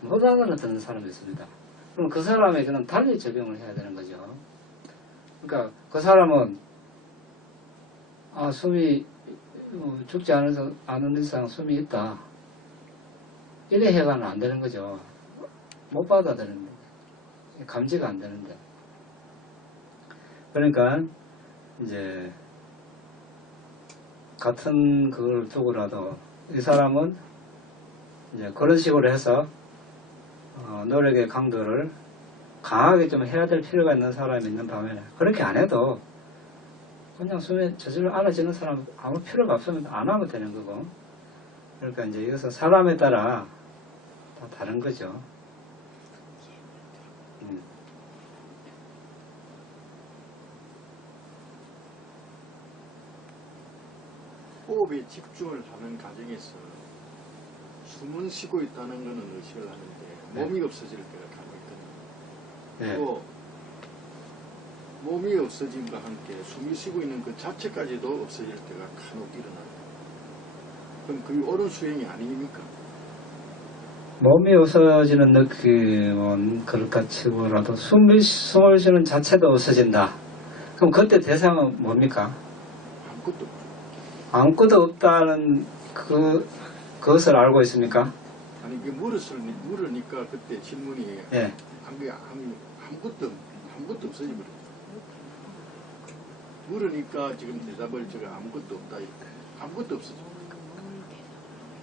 못 알아듣는 사람이 있습니다. 그럼 그 사람에게는 달리 적용을 해야 되는 거죠. 그러니까 그 사람은 숨이 죽지 않은 이상 숨이 있다. 이래 해가는 안 되는 거죠. 못 받아들이는데. 감지가 안 되는데. 그러니까 이제 같은 그걸 두고라도 이 사람은 이제 그런 식으로 해서 노력의 강도를 강하게 좀 해야 될 필요가 있는 사람이 있는 반면에 그렇게 안 해도 그냥 숨에 저절로 알아지는 사람 아무 필요가 없으면 안 하면 되는 거고. 그러니까 이제 이것은 사람에 따라 다 다른 거죠. 호흡에 집중을 하는 과정에서 숨은 쉬고 있다는 것은 의식을 하는데 몸이 없어질 때가 간혹 있거든요. 네. 또 몸이 없어짐과 함께 숨이 쉬고 있는 그 자체까지도 없어질 때가 간혹 일어나요. 그럼 그게 옳은 수행이 아닙니까? 몸이 없어지는 느낌은 그렇다 치고라도 숨을 쉬는 자체도 없어진다. 그럼 그때 대상은 뭡니까? 아무것도 없죠. 아무것도 없다는 그것을 알고 있습니까? 아니 이게 물으니까 그때 질문이 예. 아무것도 없어져 버렸죠. 물으니까 지금 대답을 제가 아무것도 없다 이렇게 아무것도 없어져.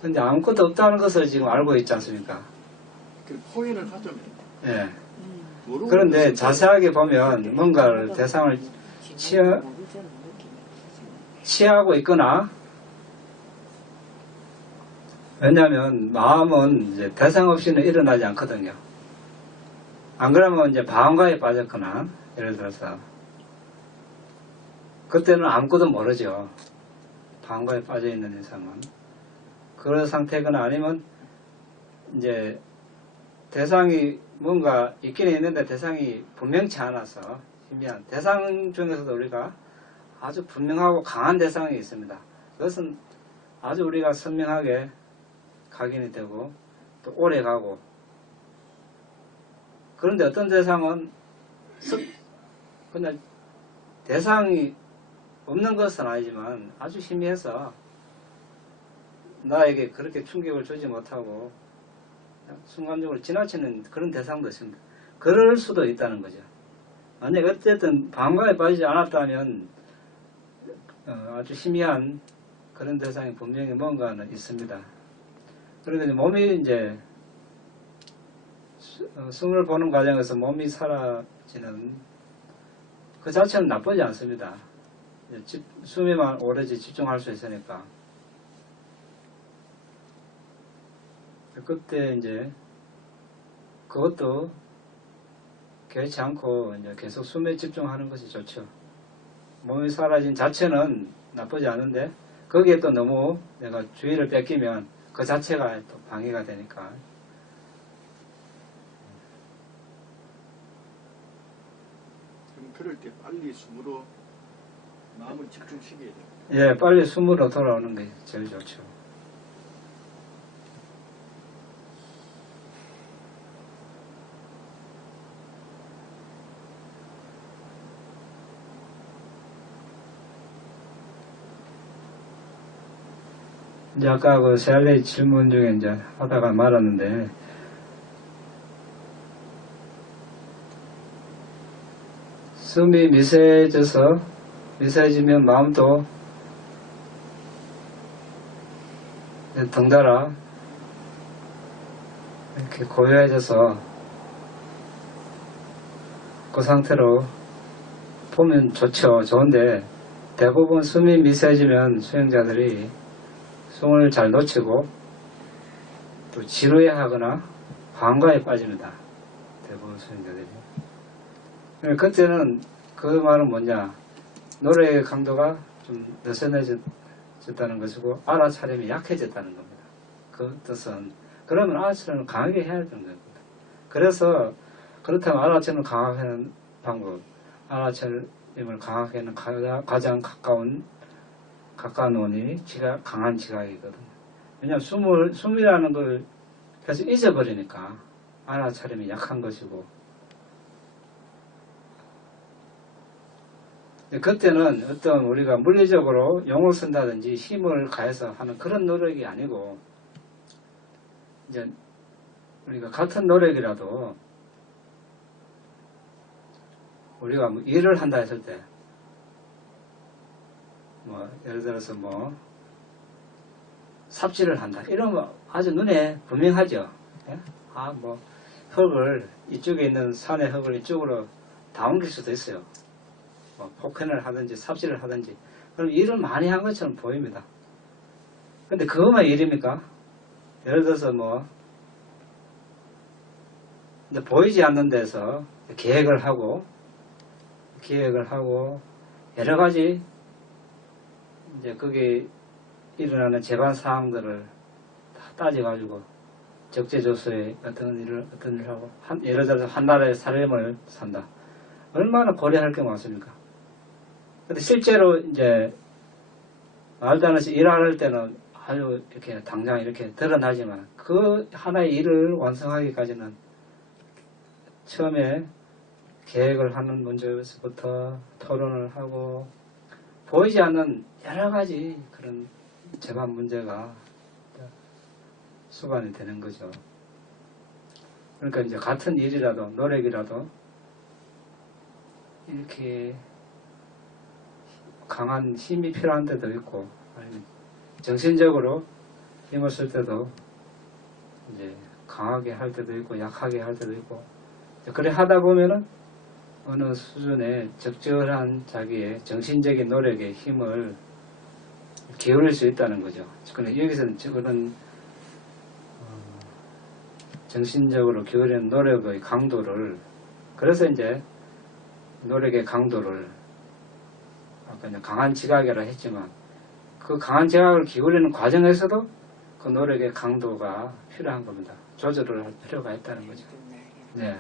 근데 아무것도 없다는 것을 지금 알고 있지 않습니까? 그 포인을 하자면. 예. 그런데 자세하게 보면 뭔가를 대상을 취하고 있거나, 왜냐하면 마음은 이제 대상 없이는 일어나지 않거든요. 안 그러면 이제 방황가에 빠졌거나, 예를 들어서 그때는 아무것도 모르죠. 방황가에 빠져 있는 이상은. 그런 상태거나 아니면 이제 대상이 뭔가 있기는 있는데 대상이 분명치 않아서 희미한 대상 중에서도 우리가 아주 분명하고 강한 대상이 있습니다. 그것은 아주 우리가 선명하게 각인이 되고 또 오래 가고, 그런데 어떤 대상은 그냥 대상이 없는 것은 아니지만 아주 희미해서 나에게 그렇게 충격을 주지 못하고 순간적으로 지나치는 그런 대상도 있습니다. 그럴 수도 있다는 거죠. 만약 어쨌든 방광에 빠지지 않았다면 아주 희미한 그런 대상이 분명히 뭔가는 있습니다. 그러니까 몸이 이제 숨을 보는 과정에서 몸이 사라지는 그 자체는 나쁘지 않습니다. 숨에만 오로지 집중할 수 있으니까. 그때 이제 그것도 개의치 않고 이제 계속 숨에 집중하는 것이 좋죠. 몸이 사라진 자체는 나쁘지 않은데 거기에 또 너무 내가 주의를 뺏기면 그 자체가 또 방해가 되니까. 그럼 그럴 때 빨리 숨으로 마음을 집중시켜야 돼요. 예, 빨리 숨으로 돌아오는 게 제일 좋죠. 이제 아까 그 세알레 질문 중에 이제 하다가 말았는데, 숨이 미세해지면 마음도 덩달아 이렇게 고요해져서 그 상태로 보면 좋죠. 좋은데 대부분 숨이 미세해지면 수행자들이 숨을 잘 놓치고 또 지루해하거나 방과에 빠집니다. 대부분 수행자들이. 그때는 그 말은 뭐냐, 노래의 강도가 좀 느슨해졌다는 것이고 알아차림이 약해졌다는 겁니다. 그 뜻은 그러면 알아차림을 강하게 해야 되는 겁니다. 그래서 그렇다면 알아차림을 강하게 하는 방법, 알아차림을 강하게 하는 가장 가까운 원인이 강한 지각이거든요. 왜냐하면 숨이라는 걸 계속 잊어버리니까 알아차림이 약한 것이고, 그때는 어떤 우리가 물리적으로 용을 쓴다든지 힘을 가해서 하는 그런 노력이 아니고, 이제 우리가 같은 노력이라도 우리가 뭐 일을 한다 했을 때, 뭐 예를 들어서 뭐 삽질을 한다 이러면 아주 눈에 분명하죠. 예? 뭐 흙을 이쪽에 있는 산의 흙을 이쪽으로 다 옮길 수도 있어요. 뭐 폭행을 하든지 삽질을 하든지, 그럼 일을 많이 한 것처럼 보입니다. 근데 그것만 일입니까? 예를 들어서 뭐 이제 보이지 않는 데서 계획을 하고 여러 가지 이제 거기에 일어나는 재반 사항들을 다 따져가지고 적재조소에 어떤 일을 하고, 예를 들어서 한 나라의 살림을 산다. 얼마나 고려할 게 많습니까? 근데 실제로 이제 말도 안 해서 일할 때는 아주 이렇게 당장 이렇게 드러나지만 그 하나의 일을 완성하기까지는 처음에 계획을 하는 문제에서부터 토론을 하고 보이지 않는 여러 가지 그런 재반 문제가 수반이 되는 거죠. 그러니까 이제 같은 일이라도 노력이라도 이렇게 강한 힘이 필요한 때도 있고, 아니면 정신적으로 힘을 쓸 때도 이제 강하게 할 때도 있고 약하게 할 때도 있고, 그래 하다 보면은 어느 수준의 적절한 자기의 정신적인 노력에 힘을 기울일 수 있다는 거죠. 그런데 여기서는 그런 정신적으로 기울이는 노력의 강도를, 그래서 이제 노력의 강도를 아까 이제 강한 지각이라 했지만 그 강한 지각을 기울이는 과정에서도 그 노력의 강도가 필요한 겁니다. 조절을 할 필요가 있다는 거죠. 네.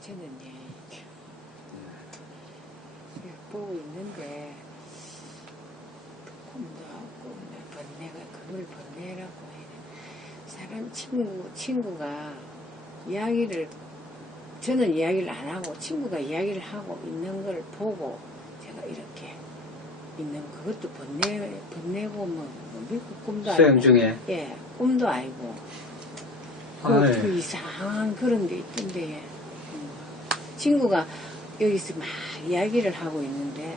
저는 보고 있는데 꿈도 없고 번뇌가 그걸 번뇌라고 해. 사람 친구가 이야기를, 저는 이야기를 안 하고 친구가 이야기를 하고 있는 걸 보고 제가 이렇게 있는, 그것도 번뇌고 뭐 미국 꿈도 아니고 수행 중에 예, 꿈도 아니고 그 이상한 그런 게 있던데, 친구가 여기서 막 이야기를 하고 있는데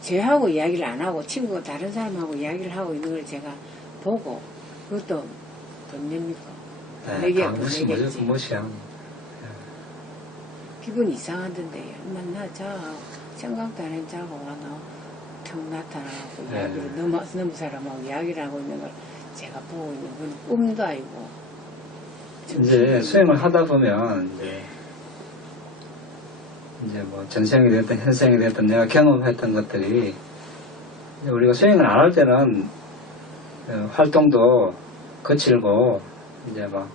저하고 이야기를 안 하고 친구가 다른 사람하고 이야기를 하고 있는 걸 제가 보고, 그것도 번뇌입니까? 내게 번뇌겠지. 무엇이야? 기분 이상하던데, 만나 생각도 안 한 자고 턱 나타나고 이야기를 너무 사람하고 이야기를 하고 있는 걸 제가 보고 있는 건 꿈도 아니고 이제 수행을 하다 보면 이제 뭐 전생이 됐든 현생이 됐든 내가 경험했던 것들이 우리가 수행을 안 할 때는 활동도 거칠고 이제 막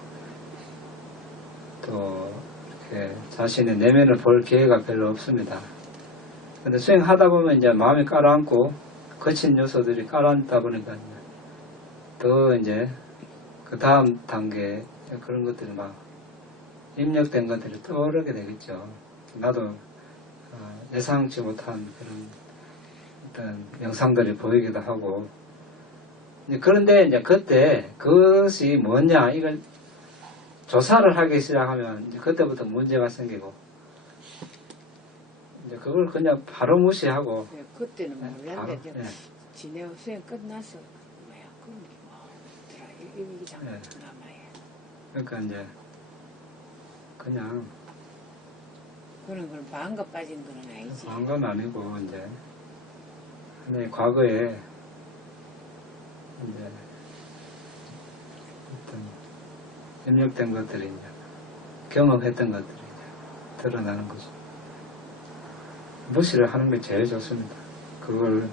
또 이렇게 자신의 내면을 볼 기회가 별로 없습니다. 근데 수행하다 보면 이제 마음이 깔아앉고 거친 요소들이 깔아앉다 보니까 더 이제 그 다음 단계 그런 것들이 막 입력된 것들이 떠오르게 되겠죠. 나도 예상치 못한 그런 어떤 영상들이 보이기도 하고. 그런데 이제 그때 그것이 뭐냐 이걸 조사를 하기 시작하면 이제 그때부터 문제가 생기고 이제 그걸 그냥 바로 무시하고. 네, 그때는 몰랐는데 바로, 지내 수행 끝나서 뭐야 그런 게 뭐더라 이게 참 남아요. 그러니까 이제 그냥 그런 걸 마음과 빠진 건 아니지. 그런 건 아니고 이제 하나의 과거에 이제 어떤 입력된 것들이 이제 경험했던 것들이 이제 드러나는 거죠. 무시를 하는 게 제일 좋습니다. 그걸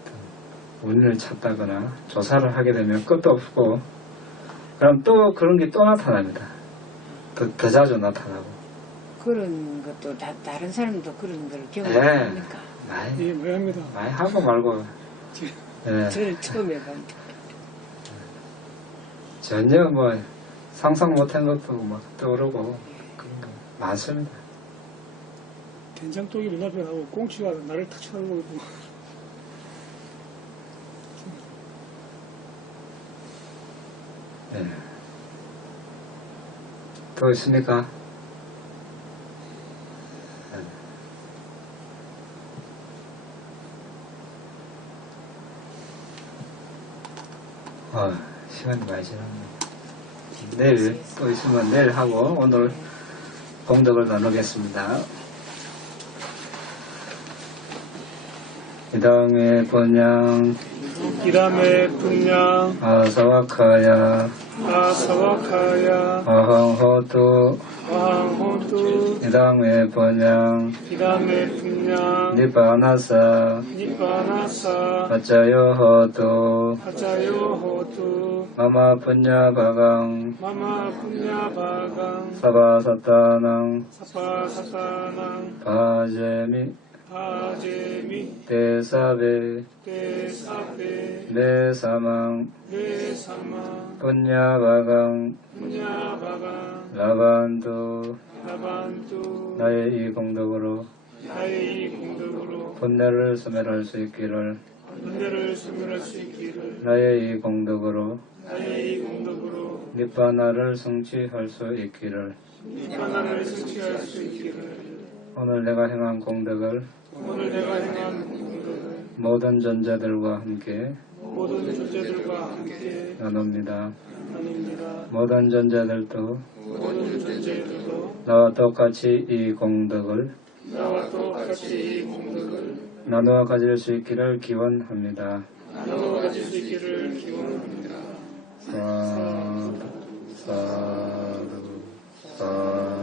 어떤 원인을 찾다거나 조사를 하게 되면 끝도 없고 그럼 또 그런 게 또 나타납니다. 더 자주 나타나고. 그런 것도 다른 사람도 그런 걸 경험합니까? 예, 많이 합니다. 많이 하고 말고. 예. 저는 처음 해봤는데. 전혀 뭐 상상 못한 것도 막 떠오르고 그런 거 많습니다. 된장떡이 눈앞에 나오고 꽁치가 나를 탁 쳐다보고 있고. 예. 또 있습니까? 시간이 많이 지났네. 내일 또 있으면 내일 하고 오늘 공덕을 나누겠습니다. 이당의 본향 이람의 분양 아사와카야 아사와카야 아항호투 아항호투 이당의 본향 이람의 분양 니바나사 니바나사 아짜요호투 아자요호투 마마 분야바강 마마 분야바강 사바사타낭 사파사사낭 바제미 바제미 대사베 대사베 네사망 네사마 분야바강 분야바강 라반두 라반투 나의 이 공덕으로 나의 이 공덕으로 본내를 소멸할 수 있기를 은혜를 소멸할 수 있기를 나의 이 공덕으로 나의 이 공덕으로 니바나를 성취할 수 있기를 니바나를 성취할 수 있기를 오늘 내가 행한 공덕을 오늘 내가 행한 공덕을 모든 존재들과 함께 모든 존재들과 함께 나눕니다. 나눕니다. 모든 존재들도 모든 존재들도 나와 똑같이 이 공덕을 나와 똑같이 이 공덕을 나누어 가질 수 있기를 기원합니다. 나눠 가질 수 있기를 기원합니다. 사두 사두 사두